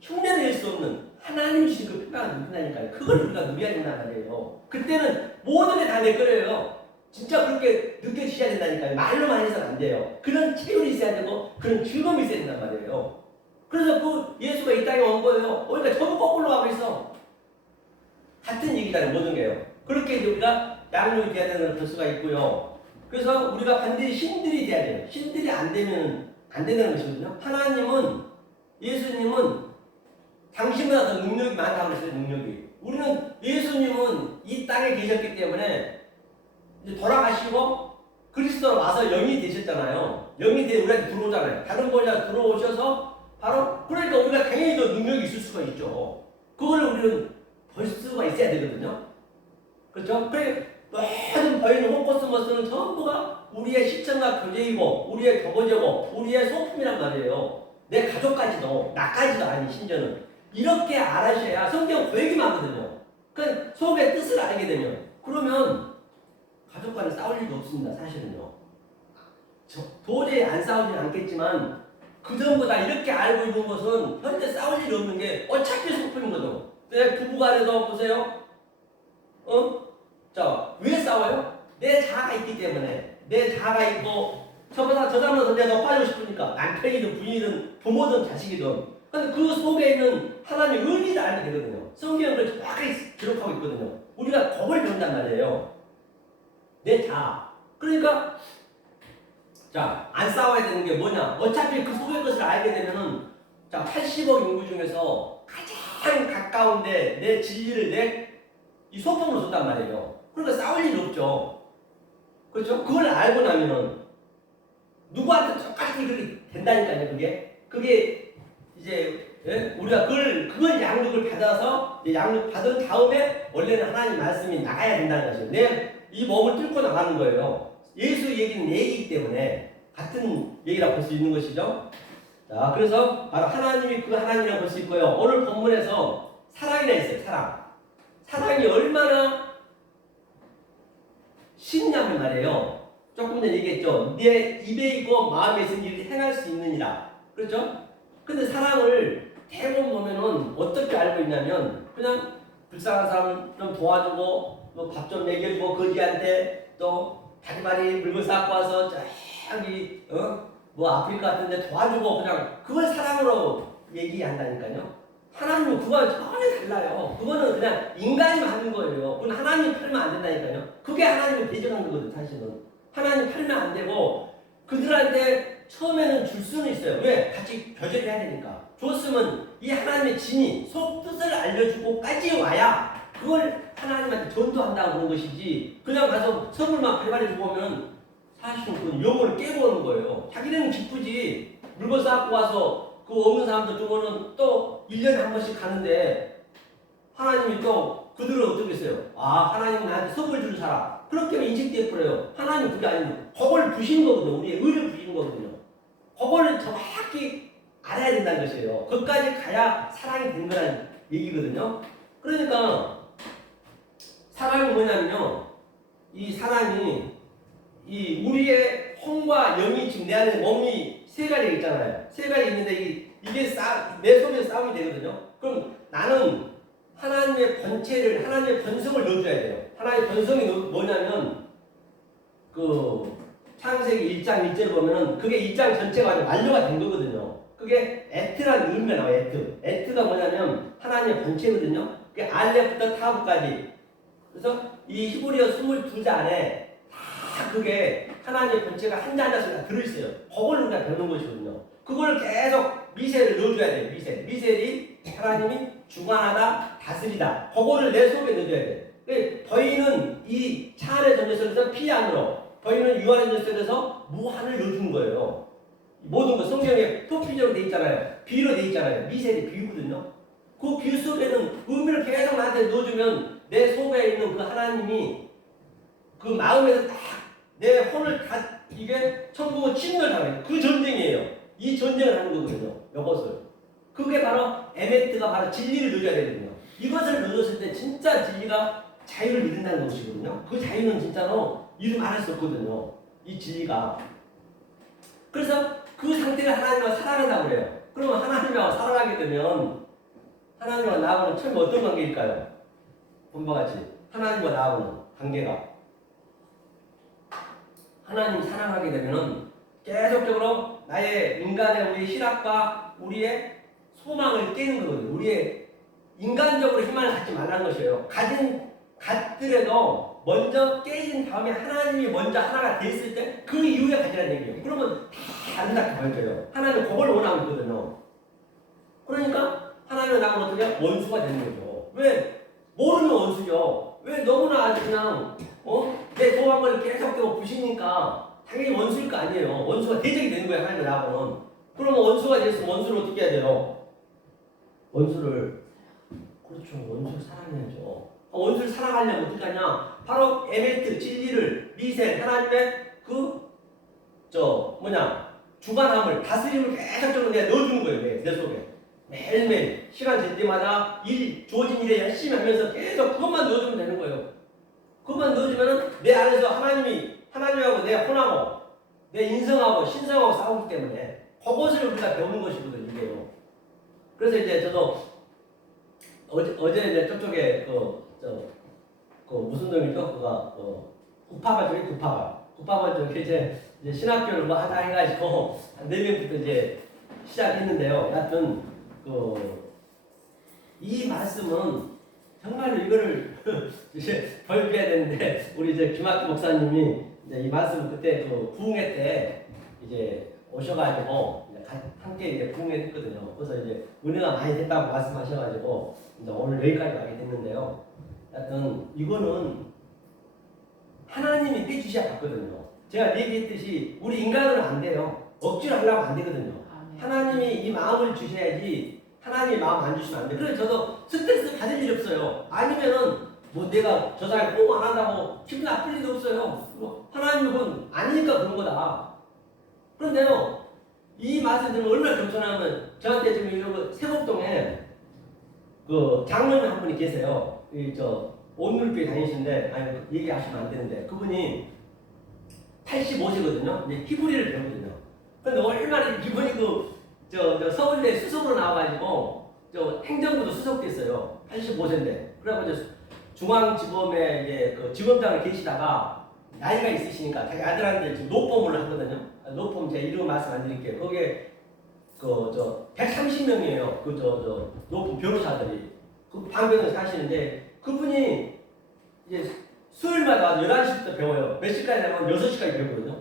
흉내낼 수 없는 하나님 주신 그 평강을 누린다니까요. 그걸 우리가 누려야 된단 말이에요. 그때는 모든 게 다 내 거예요. 진짜 그렇게 느껴지셔야 된다니까요. 말로만 해서는 안 돼요. 그런 체율이 있어야 되고 그런 즐거움이 있어야 된단 말이에요. 그래서 그 예수가 이 땅에 온 거예요. 그러니까 전부 거꾸로 가고 있어. 같은 얘기잖아요. 모든 게요. 그렇게 이제 우리가 양육이 돼야 되는 걸 수가 있고요. 그래서 우리가 반드시 신들이 돼야 돼요. 신들이 안 되면 안 되는 것이거든요. 하나님은 예수님은 당신보다 더 능력이 많다고 했어요. 능력이. 우리는 예수님은 이 땅에 계셨기 때문에 이제 돌아가시고 그리스도로 와서 영이 되셨잖아요. 영이 돼 우리한테 들어오잖아요. 다른 보좌 들어오셔서 바로 그러니까 우리가 당연히 더 능력이 있을 수가 있죠. 그걸 우리는 볼 수가 있어야 되거든요. 그렇죠? 그래 모든 보이는 호코스모스는 전부가 우리의 시청과 교제이고 우리의 교보제고 우리의 소품이란 말이에요. 내 가족까지도 나까지도 아니 심지어는 이렇게 알아셔야 성경 그 얘기만 하거든요. 그 속의 뜻을 알게 되면 그러면 가족과는 싸울 일도 없습니다. 사실은요. 도저히 안 싸우진 않겠지만 그 전보다 이렇게 알고 있는 것은 현재 싸울 일이 없는 게 어차피 소품이거든. 내 부부간에도 보세요. 자, 왜 싸워요? 내 자아가 있기 때문에. 내 자아가 있고 저 사람은 내가 더 빠지고 싶으니까 남편이든 부인이든 부모든 자식이든 근데 그 속에 있는 하나님의 의미를 알게 되거든요. 성경은 그걸 정확하게 기록하고 있거든요. 우리가 겁을 배운단 말이에요. 내 자아. 그러니까 자, 안 싸워야 되는 게 뭐냐? 어차피 그 속의 것을 알게 되면은 자, 80억 인구 중에서 가장 가까운데 내 진리를 내 이 소품으로 줬단 말이에요. 그러니까 싸울 일이 없죠. 그렇죠? 그걸 알고 나면은 누구한테 똑같이 그렇게 된다니까요. 그게 이제 예? 우리가 그걸 양육을 받아서 양육 받은 다음에 원래는 하나님 말씀이 나가야 된다는 것이에요. 내 이 몸을 뚫고 나가는 거예요. 예수 얘기는 얘기이기 때문에 같은 얘기라고 볼 수 있는 것이죠. 자, 그래서 바로 하나님이 그 하나님이라고 볼 수 있고요. 오늘 본문에서 사랑이라 했어요. 사랑. 사랑이 얼마나 신냐면 말이에요. 조금 전에 얘기했죠. 내 입에 있고 마음에 있는 일을 행할 수 있느니라. 그렇죠? 근데 사랑을 대부분 보면은 어떻게 알고 있냐면 그냥 불쌍한 사람 좀 도와주고 밥 좀 먹여주고 거지한테 또 다리마리 물건 쌓고 와서 저기 뭐 아프리카 같은데 도와주고 그냥 그걸 사랑으로 얘기한다니까요. 하나님은 그거와 전혀 달라요. 그거는 그냥 인간이 하는 거예요. 그건 하나님 팔면 안 된다니까요. 그게 하나님을 대적하는 거거든 사실은. 하나님 팔면 안 되고 그들한테 처음에는 줄 수는 있어요. 왜? 같이 교제를 해야 되니까. 줬으면 이 하나님의 진이 속 뜻을 알려주고까지 와야 그걸 하나님한테 전도한다고 그런 것이지 그냥 가서 선물만 발발해 주고 오면 사실은 그건 영혼을 깨고 오는 거예요. 자기네는 기쁘지. 물건 쌓고 와서 그 없는 사람들 주고는 또 1년에 한 번씩 가는데 하나님이 또 그들은 어떻게 했어요? 아, 하나님은 나한테 선물 주는 사람. 그렇게 인식되어 버려요. 하나님은 그게 아니고 복을 부시는 거거든요. 우리의 의를 부시는 거거든요. 그거를 정확히 알아야 된다는 것이에요. 거기까지 가야 사랑이 된 거라는 얘기거든요. 그러니까 사랑이 뭐냐면요. 이 사랑이 이 우리의 혼과 영이 지금 내 안에 몸이 세 가지가 있잖아요. 세 가지 있는데 이게 내 속에서 싸움이 되거든요. 그럼 나는 하나님의 본체를, 하나님의 본성을 넣어줘야 돼요. 하나님의 본성이 뭐냐면 그 창세기 1장 1절을 보면은 그게 1장 전체가 아주 완료가 된 거거든요. 그게 에트라는 의미가 나와요. 에트가 뭐냐면 하나님의 본체거든요. 그게 알렙부터 타브까지. 그래서 이 히브리어 22자 안에 다 그게 하나님의 본체가 한 자 한 자씩 다 들어있어요. 그걸 우리가 배우는 것이거든요. 그걸 계속 미셀을 넣어줘야 돼요. 미셀이 하나님이 주관하다, 다스리다. 그거를 내 속에 넣어줘야 돼요. 더위는 이 차 안에 던져서 피 안으로, 더위는 유 안에 던져서 무한을 넣어주는 거예요. 모든 거 성경에 토피적으로 돼 있잖아요. 비유로 돼 있잖아요. 미셀이 비유거든요. 그 비유 속에는 의미를 계속 나한테 넣어주면 내 속에 있는 그 하나님이 그 마음에서 딱 내 혼을 다 이게 천국은 침노를 당해요. 그 전쟁이에요. 이 전쟁을 하는 거거든요. 이것을. 그게 바로 에메트가 바로 진리를 넣어야 되거든요. 이것을 넣었을 때 진짜 진리가 자유를 이룬다는 것이거든요. 그 자유는 진짜로 이루 말할 수 없거든요. 이 진리가. 그래서 그 상태가 하나님과 사랑한다고 그래요. 그러면 하나님하고 사랑하게 되면 하나님과 나하고는 처음 어떤 관계일까요? 본바 같이 하나님과 나하고는 관계가 하나님 사랑하게 되면은 계속적으로 나의 인간의 우리 희락과 우리의 소망을 깨는 거거든요. 우리의 인간적으로 희망을 갖지 말라는 것이에요. 갖더라도 먼저 깨진 다음에 하나님이 먼저 하나가 됐을 때 그 이후에 가지라는 얘기예요. 그러면 다 아름답게 보여져요. 하나님은 그걸 원하고 있거든요. 그러니까 하나님은 나하고 어떻게 원수가 되는 거죠. 왜? 모르는 원수죠. 왜 너무나 아주 그냥 내 소망을 계속적으로 부시니까 당연히 원수일 거 아니에요. 원수가 대적이 되는 거예요. 하나님과 나하고는. 그러면 원수가 됐으면 원수를 어떻게 해야 돼요? 원수를 사랑해야죠. 원수를 사랑하려면 어떻게 하냐? 바로 에메트, 진리를, 미셀, 하나님의 주관함을, 다스림을 계속적으로 내가 넣어주는 거예요. 내 속에. 매일매일 시간 될 때마다 주어진 일에 열심히 하면서 계속 그것만 넣어주면 되는 거예요. 그것만 넣어주면은 내 안에서 하나님하고 내 혼하고 내 인성하고 신성하고 싸우기 때문에 그것을 우리가 배우는 것이거든요. 이게요. 그래서 이제 저도 어제 이제 저쪽에 무슨 놈이죠? 구파발 쪽에 구파발 쪽에 이제 신학교를 뭐 하다 해가지고 한 4명부터 이제 시작했는데요. 하여튼 이 말씀은 정말로 이거를 이제 벌려야 되는데 우리 이제 김학규 목사님이 이제 이 말씀을 그때 부흥회 때 이제 오셔가지고 이제 함께 이제 부흥했거든요. 그래서 이제 은혜가 많이 됐다고 말씀하셔가지고 이제 오늘 여기까지 가게 됐는데요. 하여튼 이거는 하나님이 해주셔야 받거든요. 제가 얘기했듯이 우리 인간으로는 안 돼요. 억지로 하려고 안 되거든요. 하나님이 이 마음을 주셔야지. 하나님이 마음 안 주시면 안 돼요. 그래서 저도 스트레스 받을 일 없어요. 아니면은 뭐 내가 저 사람이 호응 안 한다고 기분 나쁠 일도 없어요. 하나님은 그건 아니니까 그런 거다. 그런데요, 이 말씀 들으면 얼마나 겸손하면 저한테 지금 세곡동에 장로님 한 분이 계세요. 온누리교회 다니시는데, 아니, 얘기하시면 안 되는데, 그분이 85세거든요. 이제 히브리를 배우거든요. 근데 얼마나 이분이 서울대 수석으로 나와가지고, 행정부도 수석됐어요. 85세인데. 그래가지고 중앙지검에 이제 지검장을 계시다가, 나이가 있으시니까 자기 아들한테 지금 노폼을 하거든요. 노폼 제가 이름 말씀 안 드릴게요. 거기에 130명이에요. 노폼 변호사들이. 그 방변을 사시는데, 그분이 이제 수요일마다 11시부터 배워요. 몇 시까지 하면 6시까지 배우거든요.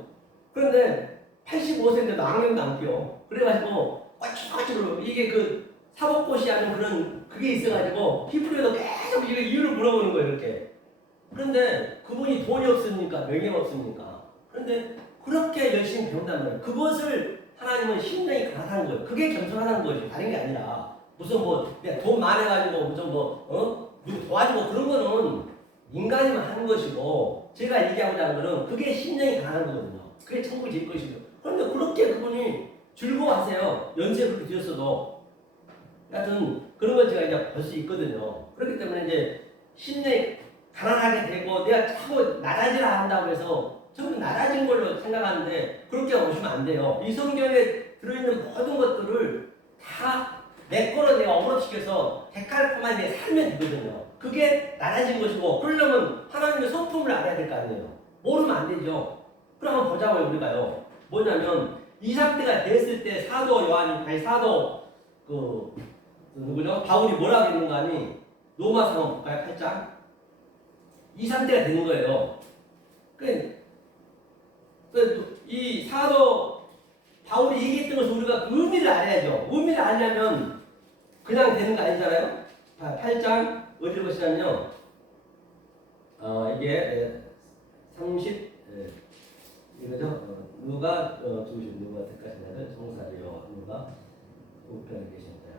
그런데 85세인데도 안경도 안 껴. 그래가지고 꽉쫙 이게 사법고시 하는 그게 있어가지고 히브리어도 계속 이게 이유를 물어보는 거예요. 이렇게. 그런데 그분이 돈이 없으니까 명예가 없으니까. 그런데 그렇게 열심히 배운단 말이에요. 그것을 하나님은 심령이 강하다는 거예요. 그게 겸손하다는 거지. 다른 게 아니라 무슨 내가 돈 많아가지고 무슨 누구 도와주고 그런 거는 인간이만 하는 것이고, 제가 얘기하고자 하는 거는 그게 심령이 강한 거거든요. 그게 천국이 질 것이고. 그런데 그렇게 그분이 즐거워하세요. 연세 그렇게 되었어도. 하여튼 그런 걸 제가 이제 볼 수 있거든요. 그렇기 때문에 이제 신내 가난하게 되고 내가 자꾸 낮아지라 한다고 해서 전부 낮아진 걸로 생각하는데 그렇게 보시면 안 돼요. 이 성경에 들어있는 모든 것들을 다 내 거로 내가 어그러시켜서 데칼코만 내 살면 되거든요. 그게 낮아진 것이고 그러려면 하나님의 성품을 알아야 될 거 아니에요. 모르면 안 되죠. 그럼 한번 보자고요. 우리가요. 뭐냐면 이 상태가 됐을 때 사도 요한이 아니 사도 누구죠? 바울이 뭐라고 했는가 하니 로마서 한번 볼까요? 8장. 이 상태가 되는 거예요. 이 사도 바울이 얘기했던 것을 우리가 그 의미를 알아야죠. 의미를 알려면 그냥 되는 거 아니잖아요. 8장 어디를 보시냐면요. 이게 30 이거죠. 누가 두신 누가 택하시냐를 성사리요. 누가 우편에 계십니다.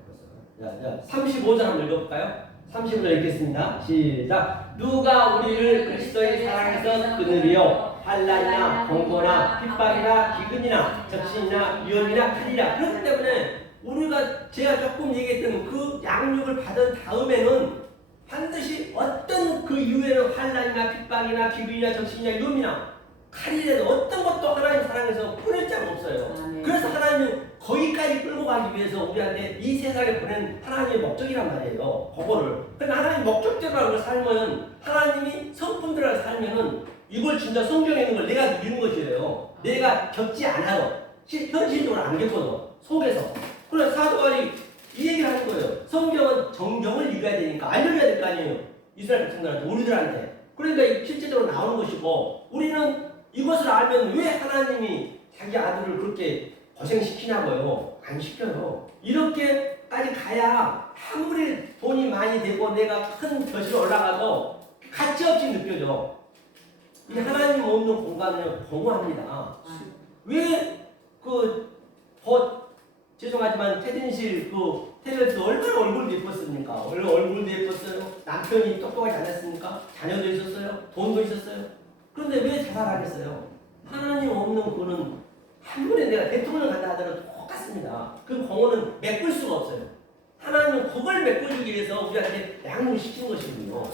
벌써. 자, 35절 한번 읽어볼까요? 35절 읽겠습니다. 시작. 누가 우리를 그리스도의 사랑에서 끊으리요. 환난이나 공고나 핍박이나 기근이나 적신이나 위험이나 칼이라. 그렇기 때문에 우리가 제가 조금 얘기했던 그 양육을 받은 다음에는 반드시 어떤 그 이후에는 환난이나 핍박이나 기근이나 적신이나 위험이나 칼이라도 어떤 것도 하나님 사랑에서 끊을 자가 없어요. 그래서 하나님은 거기까지 끌고 가기 위해서 우리한테 이 세상에 보낸 하나님의 목적이란 말이에요. 그거를. 그러니까 하나님 목적대로 살면 하나님이 성품대로 살면은 이걸 진짜 성경에 있는 걸 내가 누리는 것이에요. 내가 겪지 않아요. 현실적으로 안 겪거든. 속에서. 그래서 사도바울이 이 얘기를 하는 거예요. 성경은 정경을 읽어야 되니까 알려줘야 될 거 아니에요. 이스라엘 백성들한테, 우리들한테. 그러니까 실제적으로 나오는 것이고 우리는 이것을 알면 왜 하나님이 자기 아들을 그렇게 고생시키냐고요. 안 시켜요. 이렇게까지 가야 아무리 돈이 많이 되고 내가 큰 벼슬에 올라가도 가치없이 느껴져. 이 하나님 없는 공간을 공허합니다. 왜 죄송하지만 최진실 텔레비에서 얼마나 얼굴도 예뻤습니까? 얼굴도 예뻤어요. 남편이 똑똑하지 않았습니까? 자녀도 있었어요. 돈도 있었어요. 그런데 왜 자살하겠어요? 하나님 없는 그는 한 번에 내가 대통령 간다 하더라도 똑같습니다. 그 공헌은 메꿀 수가 없어요. 하나님은 그걸 메꿔주기 위해서 우리한테 양육을 시킨 것이거든요.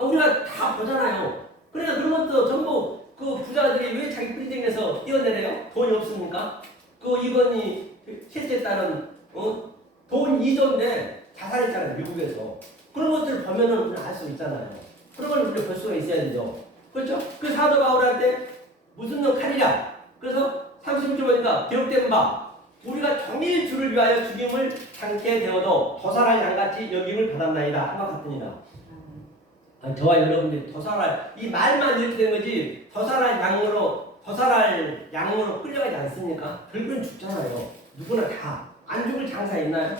우리가 다 보잖아요. 그러니까 그런 것도 전부 그 부자들이 왜 자기 빌딩에서 뛰어내려요? 돈이 없습니까? 이번이 셋째 딸은 돈 2조인데 자살했잖아요. 미국에서. 그런 것들을 보면은 우리는 알 수 있잖아요. 그런 걸 우리가 볼 수가 있어야 되죠. 그렇죠? 그 사도 바울한테 무슨 놈 칼이냐? 그래서 31절 보니까 기록된 바 우리가 종일 주를 위하여 죽임을 당케 되어도 도살할 양같이 여김을 받았나이다. 한것 같으니라. 저와 여러분들이 도살할 이 말만 이렇게 된 거지 도살할 양으로 끌려가지 않습니까? 결국은 죽잖아요. 누구나 다. 안 죽을 장사 있나요?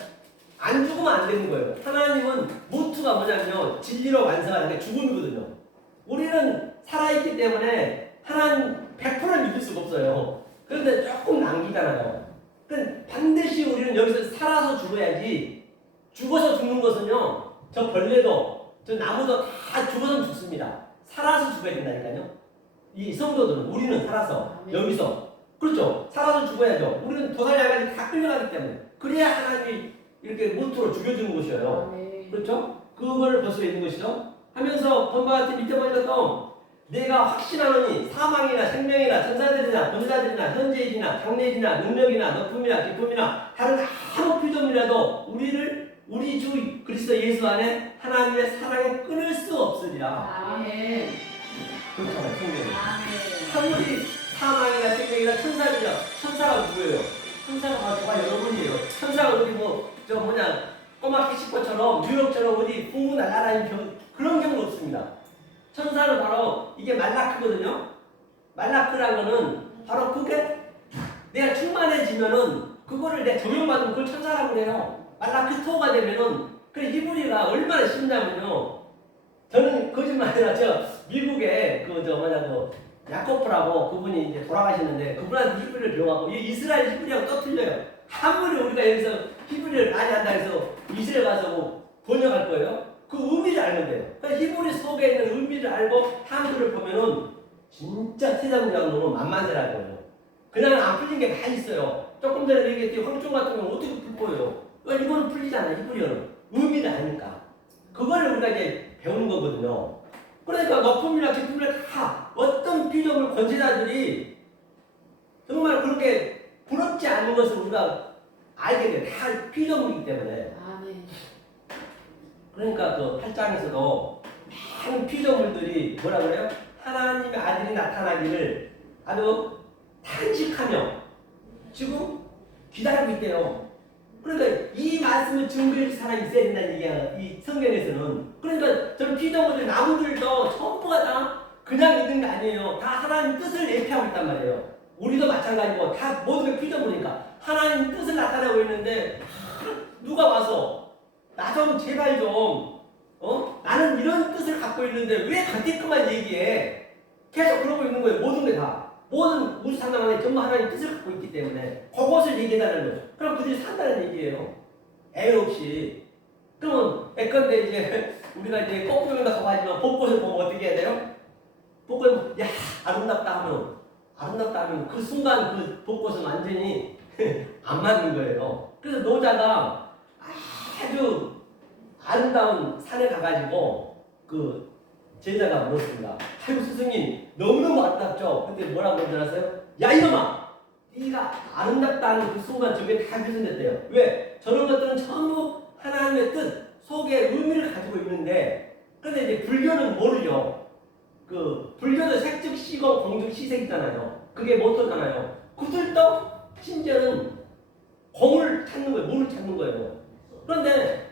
안 죽으면 안 되는 거예요. 하나님은 모투가 뭐냐면요. 진리로 완성하는 게 죽음이거든요. 우리는 살아있기 때문에 하나님 100% 믿을 수가 없어요. 그런데 조금 남기잖아요. 그러니까 반드시 우리는 여기서 살아서 죽어야지. 죽어서 죽는 것은요. 저 벌레도 저 나무도 다 죽어서 죽습니다. 살아서 죽어야 된다니까요. 이 성도들은 우리는 살아서 여기서 그렇죠. 살아서 죽어야죠. 우리는 도살야까지 다 끌려가기 때문에 그래야 하나님이 이렇게 모토로 죽여주는 것이에요. 그렇죠? 그걸 볼 수 있는 것이죠. 하면서 본바 같은 밑에 보니까 또 내가 확신하노니 사망이나 생명이나 천사들이나 권세자들이나 현재일이나 장래일이나 능력이나 높음이나 기쁨이나 다른 아무 피조물이라도 우리 주 그리스도 예수 안에 하나님의 사랑에 끊을 수 없으리라. 아멘. 그렇잖아요. 성경에. 아무리 사망이나 생명이나 천사들이야. 천사가 누구예요? 천사가 바로 저와 여러분이에요. 천사가 어디 꼬마 캐시퍼처럼 뉴욕처럼 어디 풍부 날아다니는 그런 경우는 없습니다. 천사는 바로 이게 말라크거든요. 말라크라는 거는 바로 그게 내가 충만해지면은 그거를 내가 적용받으면 그걸 천사라고 그래요. 말라크토가 되면은 그 히브리가 얼마나 쉽냐면요. 저는 거짓말이라 미국에 야코프라고 그분이 이제 돌아가셨는데 그분한테 히브리를 배워갖고 이 이스라엘 히브리하고 또 틀려요. 아무리 우리가 여기서 히브리를 많이 한다 해서 이스라엘 가서 번역할 거예요. 그 의미를 알면 돼요. 그러니까 히브리 속에 있는 의미를 알고 한글을 보면은 진짜 세상이라는 놈은 만만세라는 거예요. 그냥 안 풀린 게 많이 있어요. 조금 전에 얘기했듯이 황종 같은 경우는 어떻게 풀고요? 이거는 풀리잖아요. 히브리어는 의미를 아니까. 그걸 우리가 이제 배우는 거거든요. 그러니까 높음이나 깊음을 다 어떤 피조물 권세자들이 정말 그렇게 부럽지 않은 것을 우리가 알게 돼. 다 피조물이기 때문에. 아멘. 그러니까 그 8장에서도 많은 피조물들이 뭐라 그래요? 하나님의 아들이 나타나기를 아주 탄식하며 지금 기다리고 있대요. 그러니까 이 말씀을 증거해 줄 사람이 있어야 된다는 얘기야. 이 성경에서는. 그러니까 저는 피조물들 나무들도 전부가 다 그냥 있는 게 아니에요. 다 하나님 뜻을 예표하고 있단 말이에요. 우리도 마찬가지고 다 모든 게 피조물이니까 하나님 뜻을 나타내고 있는데 누가 와서 나 좀 제발 좀 나는 이런 뜻을 갖고 있는데 왜 그때그만 얘기해? 계속 그러고 있는 거예요. 모든 게 다. 모든 우주 상담 안에 전부 하나님 뜻을 갖고 있기 때문에 그것을 얘기해달라는 거죠. 그럼 그들이 산다는 얘기예요. 애 없이. 그러면 애건데 이제 우리가 이제 거꾸로 가가지고 벚꽃을 보면 어떻게 해야 돼요? 벚꽃을 야 아름답다 하면 그 순간 그 벚꽃은 완전히 안 맞는 거예요. 그래서 노자가 아주 아름다운 산에 가가지고 그 제자가 물었습니다. 아이고 스승님 너무너무 아름답죠? 근데 뭐라고 그러지 않았어요? 야 이놈아! 네가 아름답다는 그 순간 저게 다 훼손됐대요. 왜? 저런 것들은 전부 하나님의 뜻 속에 의미를 가지고 있는데 근데 이제 불교는 모르죠. 그 불교도 색즉 시공 공즉 시색이잖아요. 그게 모토잖아요. 그들도 심지어는 공을 찾는 거예요. 물을 찾는 거예요. 그런데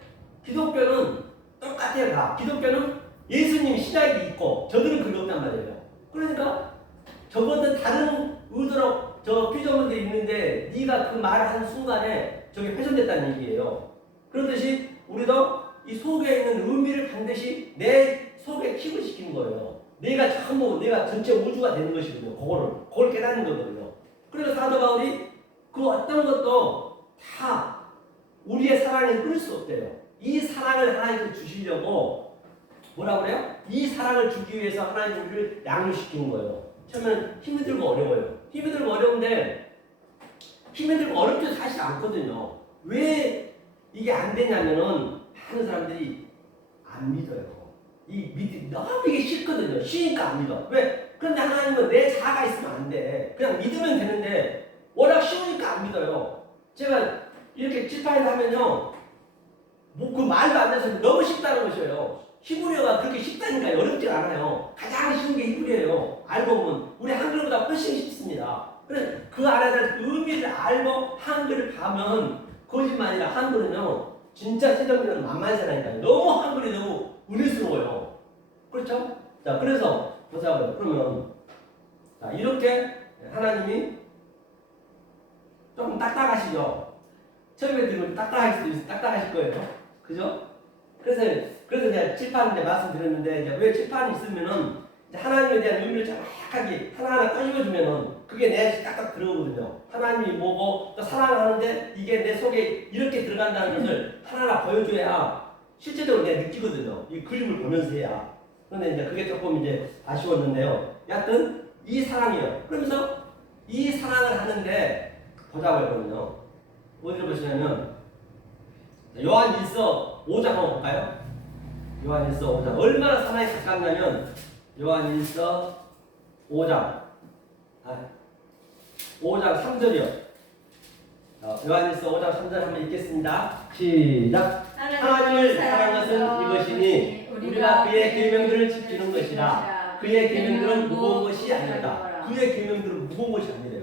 기독교는 똑같아요. 다. 기독교는 예수님 신약이 있고 저들은 그게 없단 말이에요. 그러니까 저것은 다른 의도로 저 피조물들이 있는데 네가 그 말을 한 순간에 저게 훼손됐다는 얘기예요. 그렇듯이 우리도 이 속에 있는 의미를 반드시 내 속에 킥을 시키는 거예요. 내가 전체 우주가 되는 것이거든요. 그걸 깨닫는 거거든요. 그래서 사도 바울이 그 어떤 것도 다 우리의 사랑에 끊을 수 없대요. 이 사랑을 하나님께서 주시려고 뭐라 그래요? 이 사랑을 주기 위해서 하나님 우리를 양육시키는 거예요. 처음에는 힘이 들고 어려워요. 힘이 들고 어려운데 힘이 들고 어렵지도 사실 않거든요. 왜 이게 안 되냐면은 많은 사람들이 안 믿어요. 너무 이게 싫거든요. 쉬니까 안 믿어. 왜? 그런데 하나님은 내 자아가 있으면 안 돼. 그냥 믿으면 되는데 워낙 쉬우니까 안 믿어요. 제가 이렇게 칠판에서 하면요. 그 말도 안 돼서 너무 쉽다는 것이에요. 히브리어가 그렇게 쉽다니까요. 어렵지 않아요. 가장 쉬운 게 히브리어예요. 알고 보면 우리 한글보다 훨씬 쉽습니다. 그래서 그 안에 대한 의미를 알고 한글을 가면 거짓말이라 한글은요. 진짜 세정들은 만만세라니까요. 너무 한글이 너무 우리스러워요. 그렇죠? 자, 그래서 보자고요. 그러면 자, 이렇게 하나님이 조금 딱딱하시죠? 처음에 들으면 딱딱하실 거예요. 그죠? 그래서 제가 칠판 이제 말씀드렸는데, 이제 왜 칠판이 있으면은, 이제 하나님에 대한 의미를 정확하게 하나하나 꺼집어주면은, 그게 내 안에 딱딱 들어오거든요. 하나님이 뭐고, 또 사랑하는데, 이게 내 속에 이렇게 들어간다는 것을 하나하나 보여줘야, 실제적으로 내가 느끼거든요. 이 그림을 보면서 해야. 그런데 이제 그게 조금 이제 아쉬웠는데요. 여하튼, 이 사랑이에요. 그러면서, 이 사랑을 하는데, 보자고요, 그러면요. 어디를 보시냐면, 요한일서 5장 한번 볼까요? 요한일서 5장. 얼마나 사랑이 가깝냐면, 요한일서 5장. 5장 3절이요. 요한일서 5장 3절 한번 읽겠습니다. 시작. 하나님을 사랑한 것은 이것이니 우리가 그의 계명들을 지키는 것이라. 그의 계명들은 무거운 것이 아니다. 그의 계명들은 무거운 것이 아니래요.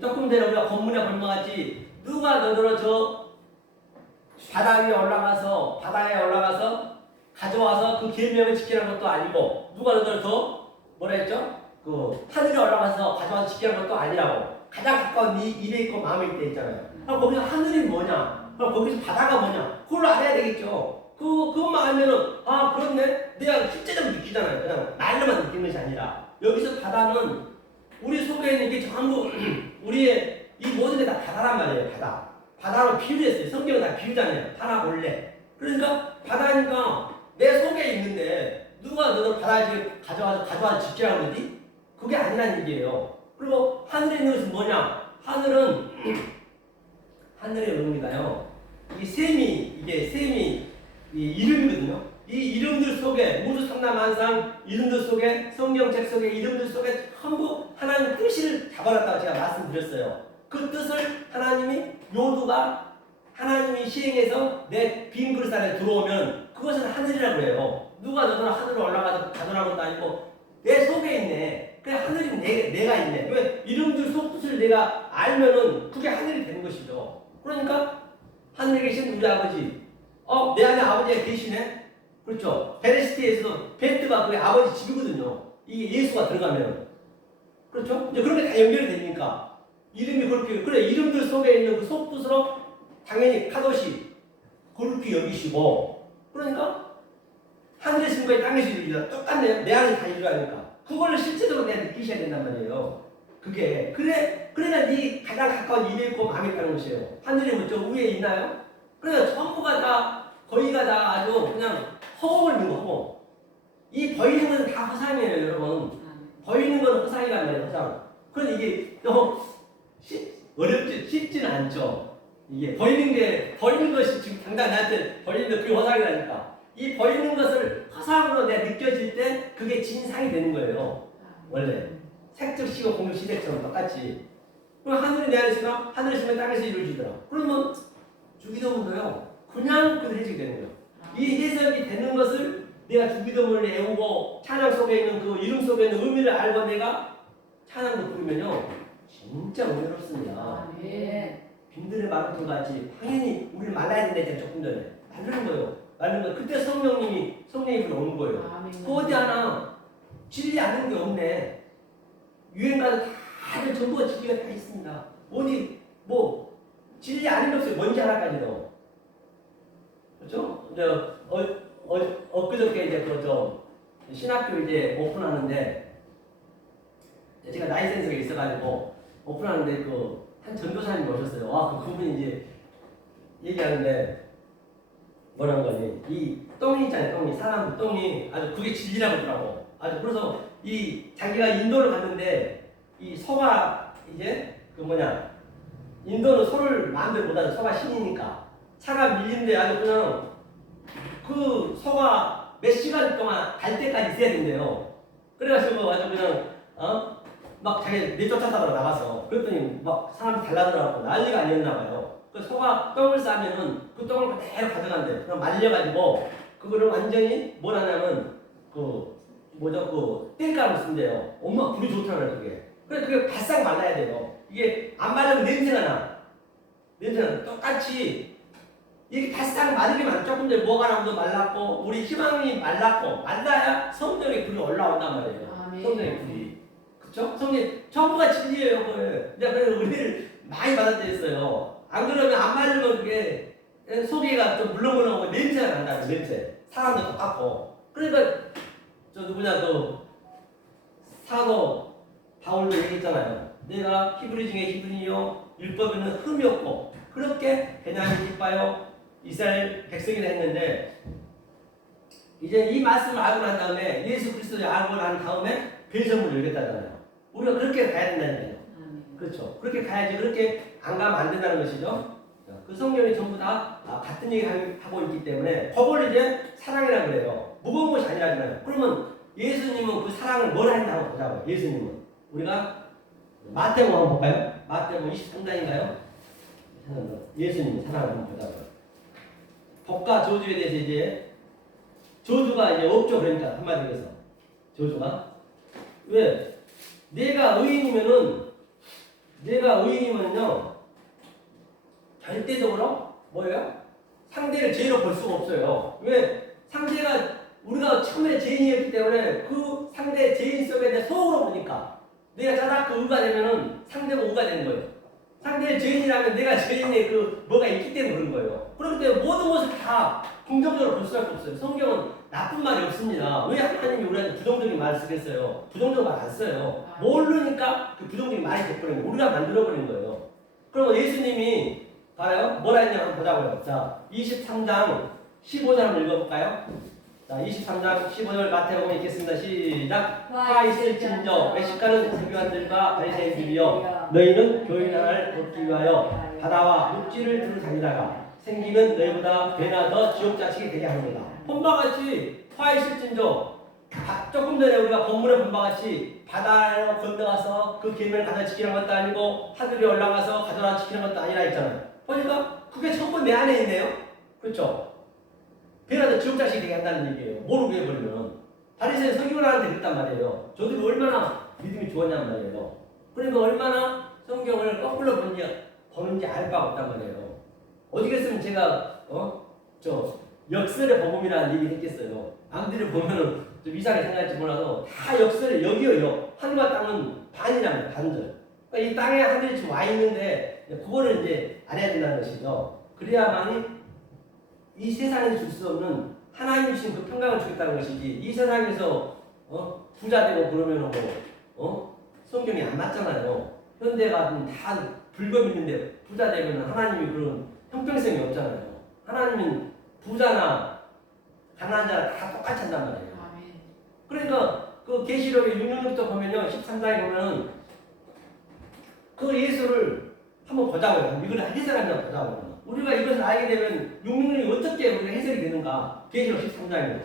조금 전에 우리가 본문에 본 것 같이 누가 너더러 저 바다에 올라가서 가져와서 그 계명을 지키는 것도 아니고 누가 너더러 더 뭐라 했죠? 그 하늘에 올라가서 가져와서 지키는 것도 아니라고. 가장 가까운 네 입에 있고 마음에 있다 했잖아요. 그럼 거기서 하늘이 뭐냐? 그럼 거기서 바다가 뭐냐? 그걸 알아야 되겠죠. 그것만 알면은 아 그렇네. 내가 실제적으로 느끼잖아요. 그냥 말로만 느끼는 것이 아니라 여기서 바다는 우리 속에 있는 게 전부 우리의 이 모든 게 다 바다란 말이에요. 바다로 비유했어요. 성경은 다 비유잖아요. 바다 원래. 그러니까 바다니까 내 속에 있는데 누가 너는 바다에 가져와서 지키라고 그러지? 그게 아니란 얘기예요. 그리고 하늘에 있는 것은 뭐냐? 하늘은 하늘의 의미가요. 이게 셈이 이 이름이거든요. 이 이름들 속에 모두 삼라만상 이름들 속에 성경책 속에 이름들 속에 전부 하나님 뜻을 잡아놨다고 제가 말씀드렸어요. 그 뜻을 하나님이 요두가 하나님이 시행해서 내 빈 그릇 안에 들어오면 그것은 하늘이라고 해요. 누가 너더러 하늘로 올라가서 가더라는 것도 아니고 내 속에 있네. 그 하늘이 내가 있네. 왜 이름들 속 뜻을 내가 알면은 그게 하늘이 되는 것이죠. 그러니까 하늘에 계신 우리 아버지, 내 안에 아버지가 계시네. 그렇죠. 베레시티에서도 베트가 그게 아버지 집이거든요. 이게 예수가 들어가면 그렇죠. 이제 그렇게 다 연결이 되니까 이름이 그렇게 그래 이름들 속에 있는 그 속뜻으로 당연히 카도시 그렇게 여기시고 그러니까 하늘에 있는 거에 땅에서 이루어진다. 똑같네요. 내 안에 다 이루어지니까 그걸 실제적으로 내가 느끼셔야 된단 말이에요. 그게 그래야 네 가장 가까운 입에 있고 마음에 있다는 것이에요. 하늘이 뭐 저 위에 있나요? 그래서 전부가 다 거의가 다 아주 그냥 허공을 있는 거 허공. 이 보이는 것은 다 허상이에요, 여러분. 보이는 건 허상이란 말이에요, 허상. 그런데 이게 너무 쉽지는 않죠. 이게 보이는 것이 지금 당장 나한테 보이는 게 그게 허상이라니까. 이 보이는 것을 허상으로 내가 느껴질 때 그게 진상이 되는 거예요. 원래 색적 시고 공적 시대처럼 똑같이. 그럼 하늘이 내 안에 있으면 하늘에 있으면 땅에서 이루어지더라. 그러면 주기도문도요. 그냥 그 해석이 되는 거예요. 이 해석이 되는 것을 내가 주기도문을 외우고 찬양 속에 있는 그 이름 속에 있는 의미를 알고 내가 찬양도 부르면요 진짜 은혜롭습니다. 네. 빈들의 마라톤 같이 당연히 우리를 말라야 된다 조금 전에 말르는 거예요. 말르는 거 그때 성령이 오는 거예요. 그 어디 하나 진리 아는 게 없네. 유행가도 다들 전부가 진리가 다 있습니다. 어디 뭐 진리 아닌 게 없어요. 뭔지 하나까지도. 그렇죠? 이제 엊그저께 이제 그저 신학교 이제 오픈하는데 제가 라이센스가 있어가지고 오픈하는데 그 한 전도사님 오셨어요. 그분이 이제 얘기하는데 뭐라는 거니? 이 똥이 있잖아요. 똥이 사람 똥이 아주 그게 진리라고 하더라고. 아주 그래서 이 자기가 인도를 갔는데 이 소가 이제 그 인도는 소를 마음대로 못하죠. 소가 신이니까 차가 밀린데 아주 그냥 그 소가 몇 시간 동안 갈 때까지 있어야 된대요. 그래가지고 아주 그냥 막 자기 내쫓았다고 나가서 그랬더니 막 사람이 달라들어갖고 난리가 아니었나 봐요. 그 소가 똥을 싸면은 그 똥을 그대로 가져간대. 그럼 말려가지고 그거를 완전히 뭘 하냐면 그 땔감을 쓴대요. 엄마 불이 좋잖아요 그게. 그래 그게 바싹 말라야 돼요. 이게 안 말리면 냄새가 나. 똑같이 이게 바싹 마르기만 조금 전에 뭐가 나오도 말랐고 우리 희망이 말랐고 말라야 성령의 불이 올라온단 말이에요. 성령의 불이. 그쵸? 성령 전부가 진리예요. 그래. 그래서 우리를 많이 받아들였어요. 안 그러면 안 말리면 그게 속에가 좀 물렁물렁하고 냄새가 난다는 냄새. 사람도 똑같고. 그러니까 저 누구냐 사도 바울도 얘기했잖아요. 내가 히브리 중에 히브리요 율법에는 흠이 없고 그렇게 베냐민 기뻐요 이스라엘 백성이라 했는데 이제 이 말씀을 알고 난 다음에 예수 그리스도를 알고 난 다음에 배선문을 열겠다잖아요. 우리가 그렇게 가야 된다는 거예요. 그렇죠. 그렇게 가야지. 그렇게 안 가면 안 된다는 것이죠. 그 성경이 전부 다 같은 얘기 하고 있기 때문에 그걸 이제 사랑이라고 그래요. 무거운 것이 아니라잖아요. 그러면 예수님은 그 사랑을 뭘 한다고 보자고요. 예수님은 우리가 마태복음 한번 볼까요? 마태복음 23장인가요? 예수님 사랑을 한번 보자고요. 복과 저주에 대해서 이제 저주가 이제 없죠. 그러니까 한마디로 해서 저주가 왜? 내가 의인이면은요 절대적으로 뭐예요? 상대를 죄로 볼 수가 없어요. 왜? 상대가 우리가 처음에 죄인이었기 때문에 그 상대 죄인 속에 내 속으로 보니까 내가 자다가 의가 되면은 상대가 의가 되는 거예요. 상대의 죄인이라면 내가 죄인의 그 뭐가 있기 때문에 그런 거예요. 그렇기 때문에 모든 것을 다 긍정적으로 볼 수밖에 없어요. 성경은 나쁜 말이 없습니다. 왜 하나님이 우리한테 부정적인 말을 쓰겠어요? 부정적인 말 안 써요. 모르니까 그 부정적인 말이 돼버린 거예요. 우리가 만들어버린 거예요. 그러면 예수님이 봐요. 뭐라 했냐 한번 보자고요. 자, 23장 15절 한번 읽어볼까요? 자, 자, 23장 15절 마태복음 읽겠습니다. 시작. 화 있을진저 외식가는 세교관들과 바리새인들이여 너희는 교인 하나를 얻기 위하여 바다와 육지를 두루 다니다가 생기면 너희보다 배나 더 지옥 자식이 되게 하느니라. 본바 같이 화 있을진저 조금 전에 우리가 본문에 본 바 같이 바다로 건너가서 그 계명을 가져 지키는 것도 아니고 하늘에 올라가서 가져다 지키는 것도 아니라 했잖아요. 보니까 그게 전부 내 안에 있네요. 그렇죠? 배나도 지옥 자식이 되게 한다는 얘기예요. 모르고 해버리면. 바리새인 성경하는데 그랬단 말이에요. 저들이 얼마나 믿음이 좋았냔 말이에요. 그러니까 얼마나 성경을 거꾸로 보는지 알 바가 없단 말이에요. 어디겠으면 제가 저 역설의 복음이라는 얘기를 했겠어요. 남들이 보면은 좀 이상하게 생각할지 몰라도 다 역설의 역이에요. 하늘과 땅은 반이랍니다. 반절. 그러니까 이 땅에 하늘이 지금 와 있는데 그거를 이제 알아야 된다는 것이죠. 그래야만이 이 세상에 줄 수 없는 하나님이 주신 그 평강을 주겠다는 것이지. 이 세상에서 부자 되고 그러면은 성경이 안 맞잖아요. 현대가 다 불법 있는데 부자 되면 하나님이 그런 형평성이 없잖아요. 하나님은 부자나 가난한 자나 다 똑같이 한단 말이에요. 그러니까 그 계시록의 666도 보면요, 13장에 보면은 그 예수를 한번 보자고요. 이걸 해석하면 보자고요. 우리가 이것을 알게 되면 666이 어떻게 우리가 해석이 되는가? 계시록 13장이요.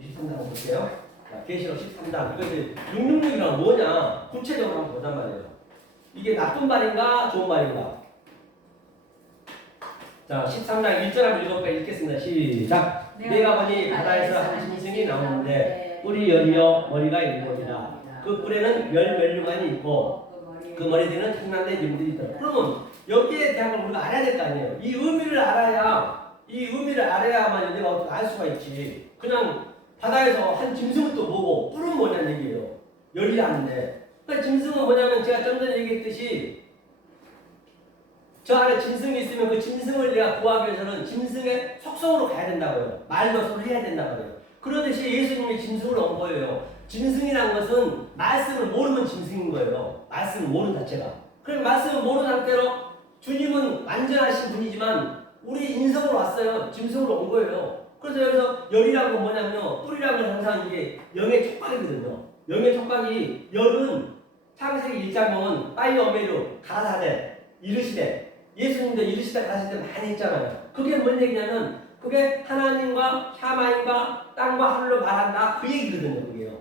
13장 볼게요. 자, 계시록 13장. 이것이 666이란 뭐냐? 구체적으로 한번 보단 말이에요. 이게 나쁜 말인가? 좋은 말인가? 자, 13장 1절 한번 읽겠습니다. 시작. 내가 보니 바다에서 한 짐승이 나오는데 뿔이 열이요 머리가 일곱이라. 그 뿔에는 열 멸류관이 있고 그 머리 뒤는 천만대 짐들이 있더라. 그러면 여기에 대한 걸 우리가 알아야 될 거 아니에요. 이 의미를 알아야만 내가 어떻게 알 수가 있지. 그냥 바다에서 한 짐승은 또 뭐고 뿔은 뭐냐는 얘기예요. 열이 아닌데. 그러니까 짐승은 뭐냐면 제가 좀 전에 얘기했듯이 저 안에 짐승이 있으면 그 짐승을 내가 구하기 위해서는 짐승의 속성으로 가야 된다고요. 말로서 해야 된다고요. 그러듯이 예수님이 짐승을 온 거예요. 짐승이란 것은 말씀을 모르면 짐승인 거예요. 말씀을 모르는 자체가. 그럼 말씀을 모르는 상태로 주님은 완전하신 분이지만 우리 인성으로 왔어요. 짐승으로 온 거예요. 그래서 여기서 열이라는 건 뭐냐면요. 뿔이라는 건 항상 이게 영의 촉각이거든요. 영의 촉각이 열은 창세기 1장 보면 빠이오메루 가라사대 이르시되 예수님도 이르시다 가실 때 많이 했잖아요. 그게 뭔 얘기냐면 그게 하나님과 샤마임과 땅과 하늘로 말한다 그 얘기거든요. 그게요.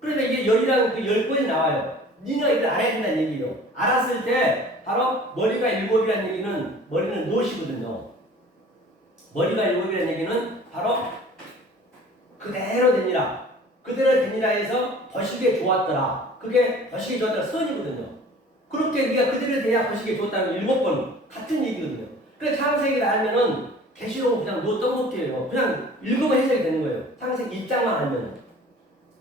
그러니까 이게 열이라는 그 10번이 나와요. 니가 이걸 알아야 된다는 얘기예요. 알았을 때 바로 머리가 일곱이라는 얘기는 머리는 노시거든요. 머리가 일곱이라는 얘기는 바로 그대로 되니라. 그대로 되니라 해서 거시기에 좋았더라. 그게 거시기에 좋았더라 선이거든요. 그렇게 네가 그대로 돼야 거시기에 좋았다는 7번 같은 얘기거든요. 그래서 창세기를 알면은 계시록은 그냥 떡볶이에요. 그냥 읽으면 해석이 되는 거예요. 창세기 2장만 알면.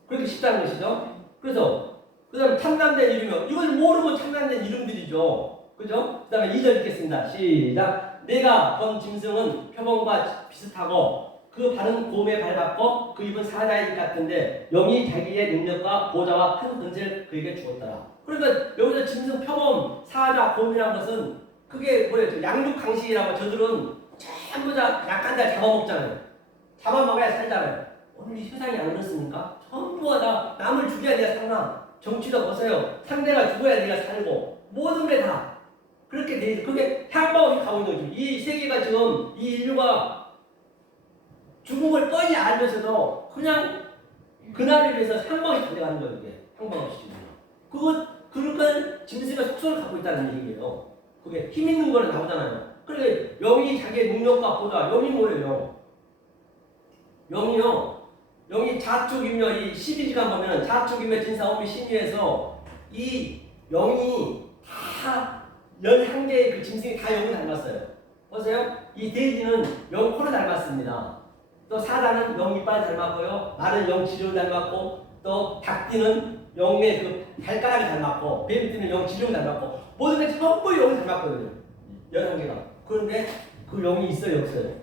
그렇게 쉽다는 것이죠. 그래서 그 다음에 참남된 이름이요. 이걸 모르면 참남된 이름들이죠. 그죠? 그 다음에 2절 읽겠습니다. 시작. 내가 본 짐승은 표범과 비슷하고 그 발은 곰에 밟았고 그 입은 사자의 입 같은데 영이 자기의 능력과 보좌와 큰 권세를 그에게 주었더라. 그러니까 여기서 짐승, 표범, 사자, 곰이라는 것은 그게 뭐예요? 양육 강식이라고 저들은 전부 다 약간 다 잡아먹잖아요. 잡아먹어야 살잖아요. 오늘 이 세상이 안 그렇습니까? 전부가 다 남을 죽여야 내가 살나. 정치도 보세요. 상대가 죽어야 내가 살고 모든 게 다 그렇게 돼 있어. 그게 향방없이 가고 있는 거지. 이 세계가 지금 이 인류가 죽은 걸 뻔히 알면서도 그냥 그날을 위해서 향방없이 달려가는 거예요. 이게 향방없이 지금. 그러니까 짐승가 속성을 갖고 있다는 얘기예요. 그게 힘 있는 거는 나오잖아요. 그러니까 영이 자기의 능력과 보다 영이 뭐예요? 영이요. 영이 좌측이며 이 12시간 보면 좌측이며 진사오미 신유에서 이 영이 다 11개의 그 짐승이 다 영을 닮았어요. 보세요. 이 돼지는 영 코를 닮았습니다. 또 사자는 영 이빨을 닮았고요. 말은 영 지름을 닮았고 또 닭띠는 영의 그 발가락을 닮았고 뱀띠는 영 지름을 닮았고 모든 게 전부 영을 닮았거든요. 11개가. 그런데 그 영이 있어요? 없어요?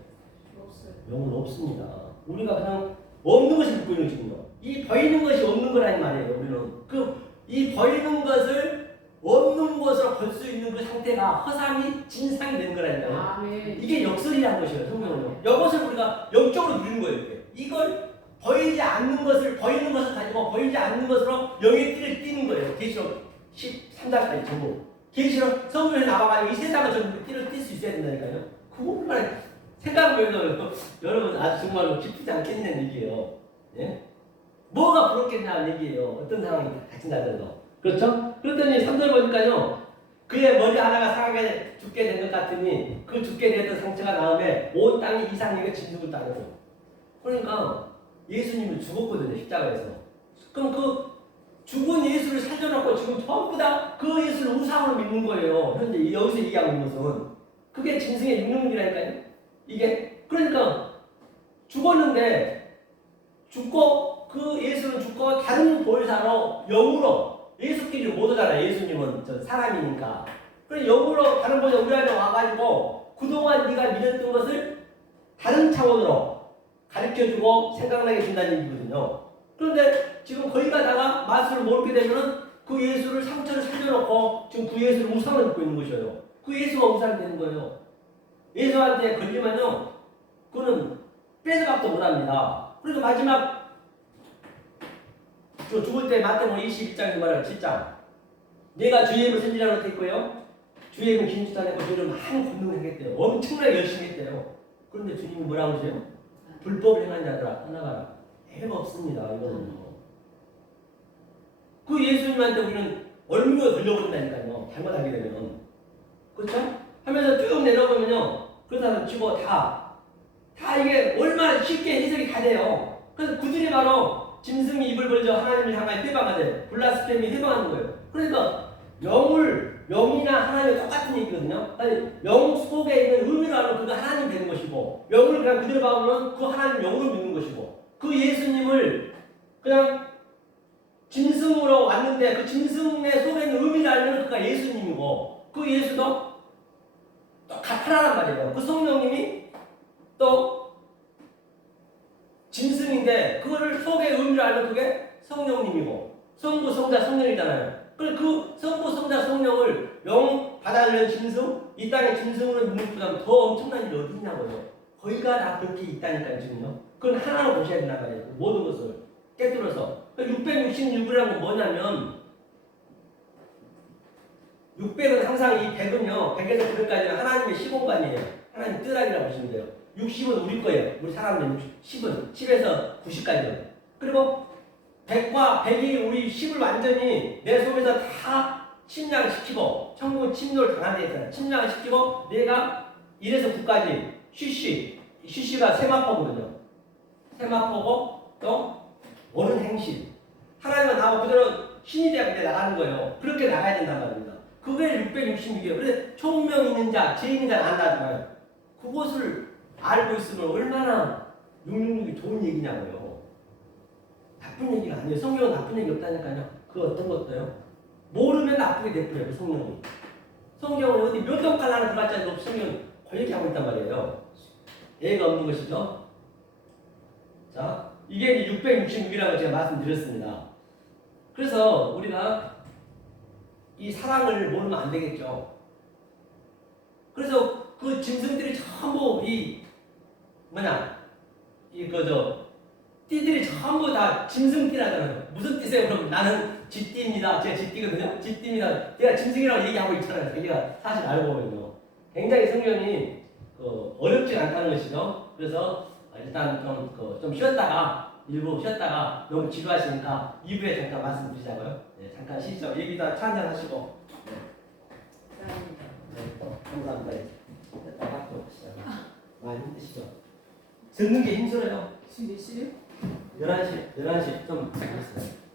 없어요. 영은 없습니다. 우리가 그냥 없는 것을 믿고 있는 지금요. 이 보이는 것이 없는 거라는 말이에요. 우리는 이 보이는 것을 없는 것으로 볼 수 있는 그 상태가 허상이 진상이 되는 거라니까요. 아멘. 이게 역설이라는 것이에요. 성경은요. 이것을 우리가 영적으로 누리는 거예요. 이걸 보이지 않는 것을 보이는 것을 가지고 보이지 않는 것으로 영의 띠를 띠는 거예요. 계시록 13장까지 전부. 계시록 성경에 나와가지고 이 세상을 전부 띠를 띌 수 있어야 된다니까요. 그거 얼마나 생각보면 여러분 아주 정말로 기쁘지 않겠냐는 얘기예요. 예? 뭐가 부럽겠냐는 얘기예요. 어떤 상황이 닥친다더라도. 그렇죠? 그랬더니 3절 보니까요. 그의 머리 하나가 상하게 죽게 된 것 같으니 그 죽게 되던 상처가 나음에 온 땅이 이상하게 진동을 따르고. 그러니까 예수님은 죽었거든요. 십자가에서. 그럼 그 죽은 예수를 살려놓고 지금 전부 다 그 예수를 우상으로 믿는 거예요. 현재 여기서 얘기하고 있는 것은. 그게 짐승의 육능력이라니까요. 이게 그러니까 죽었는데 죽고 그 예수는 죽고 다른 보혜사로 영으로 예수끼리 못 오잖아요. 예수님은 저 사람이니까. 그래서 영으로 다른 보혜사 우리 안에 와가지고 그동안 네가 믿었던 것을 다른 차원으로 가르쳐주고 생각나게 준다는 얘기거든요. 그런데 지금 거기 가다가 말씀을 모르게 되면은 그 예수를 상처를 살려놓고 지금 그 예수를 우상을 믿고 있는 것이에요. 그 예수가 우상이 되는 거예요. 예수한테 걸리면요, 그는 빼서밖에 못합니다. 그래서 마지막 저 죽을 때 마태복음 21장에 말하는 7장 내가 주의 이름을 선지자로 했고요. 주의 이름을 김수탄했고 주의 이름을 많은 권능을 했대요. 엄청나게 열심히 했대요. 그런데 주님이 뭐라고 하세요? 불법을 행한 자들아 떠나가라. 애가 없습니다. 이거는요. 그 예수님한테 우리는 얼마나 걸려본다니까요. 잘못하게 되면. 그렇죠? 하면서 쭉 내려보면요. 그렇다고 치고 다 이게 얼마나 쉽게 해석이 다 돼요. 그래서 그들이 바로 짐승이 입을 벌려 하나님을 향하여 회방하되 블라스페미 회방하는 거예요. 그러니까 영이나 하나님이 똑같은 얘기거든요. 아니, 영 속에 있는 의미를 알면 그가 하나님 되는 것이고 영을 그냥 그대로 봐보면 그 하나님 영으로 믿는 것이고 그 예수님을 그냥 짐승으로 왔는데 그 짐승의 속에 있는 의미를 알면 그가 예수님이고 그 예수도 또 하나란 말이에요. 그 성령님이 또 짐승인데 그거를 속의 의미를 알면 그게 성령님이고 성부, 성자, 성령이잖아요. 그 성부, 성자, 성령을 영 받아들이는 짐승, 이 땅의 짐승으로 믿는 것보다 더 엄청난 일이 어디 있냐고요. 거기가 다 그렇게 있다니까요, 지금요. 그건 하나로 보셔야 된단 말이에요. 모든 것을 깨뜨려서. 666이라는 건 뭐냐면 600은 항상 이 100은요, 100에서 900까지는 하나님의 시공간이에요. 하나님 뜻아니라고 보시면 돼요. 60은 우리 거예요. 우리 사람들 10은 10에서 90까지는. 그리고 100과 100이 우리 10을 완전히 내 속에서 다 침략시키고 천국은 침노를 당하게 했잖아요. 침략시키고 내가 1에서 9까지 쉬쉬가 세마포거든요. 세마포고 또 옳은 행실. 하나님은 나하고 그대로 신이 되어 나가는 거예요. 그렇게 나가야 된단 말입니다. 그게 666이에요. 그런데 총명 있는 자, 죄 있는 자는 안 나잖아요. 그것을 알고 있으면 얼마나 666이 좋은 얘기냐고요. 나쁜 얘기가 아니에요. 성경은 나쁜 얘기 없다니까요. 그 어떤 것도요. 모르면 나쁘게 내버려요. 성경이. 성경은 어디 몇 덩칼 하나 들어갔지 않아도 성경은 그 얘기하고 있단 말이에요. 예가 없는 것이죠. 자, 이게 666이라고 제가 말씀드렸습니다. 그래서 우리가 이 사랑을 모르면 안 되겠죠. 그래서 그 짐승들이 전부 띠들이 전부 다 짐승띠라잖아요. 무슨 띠세요? 그럼 나는 쥐띠입니다. 제가 쥐띠거든요. 쥐띠입니다. 제가 짐승이라고 얘기하고 있잖아요. 자기가 사실 알고 보면요. 굉장히 성경이 어렵지 않다는 것이죠. 그래서 일단 좀 쉬었다가 일부 쉬었다가 너무 지루하시니까 2부에 잠깐 말씀드리자고요. 네, 잠깐 쉬시죠. 얘기다 차 한잔 하시고. 감사합니다. 많이 힘드시죠? 듣는 게 힘들어요. 지금 몇 시요? 11시 좀 됐어요.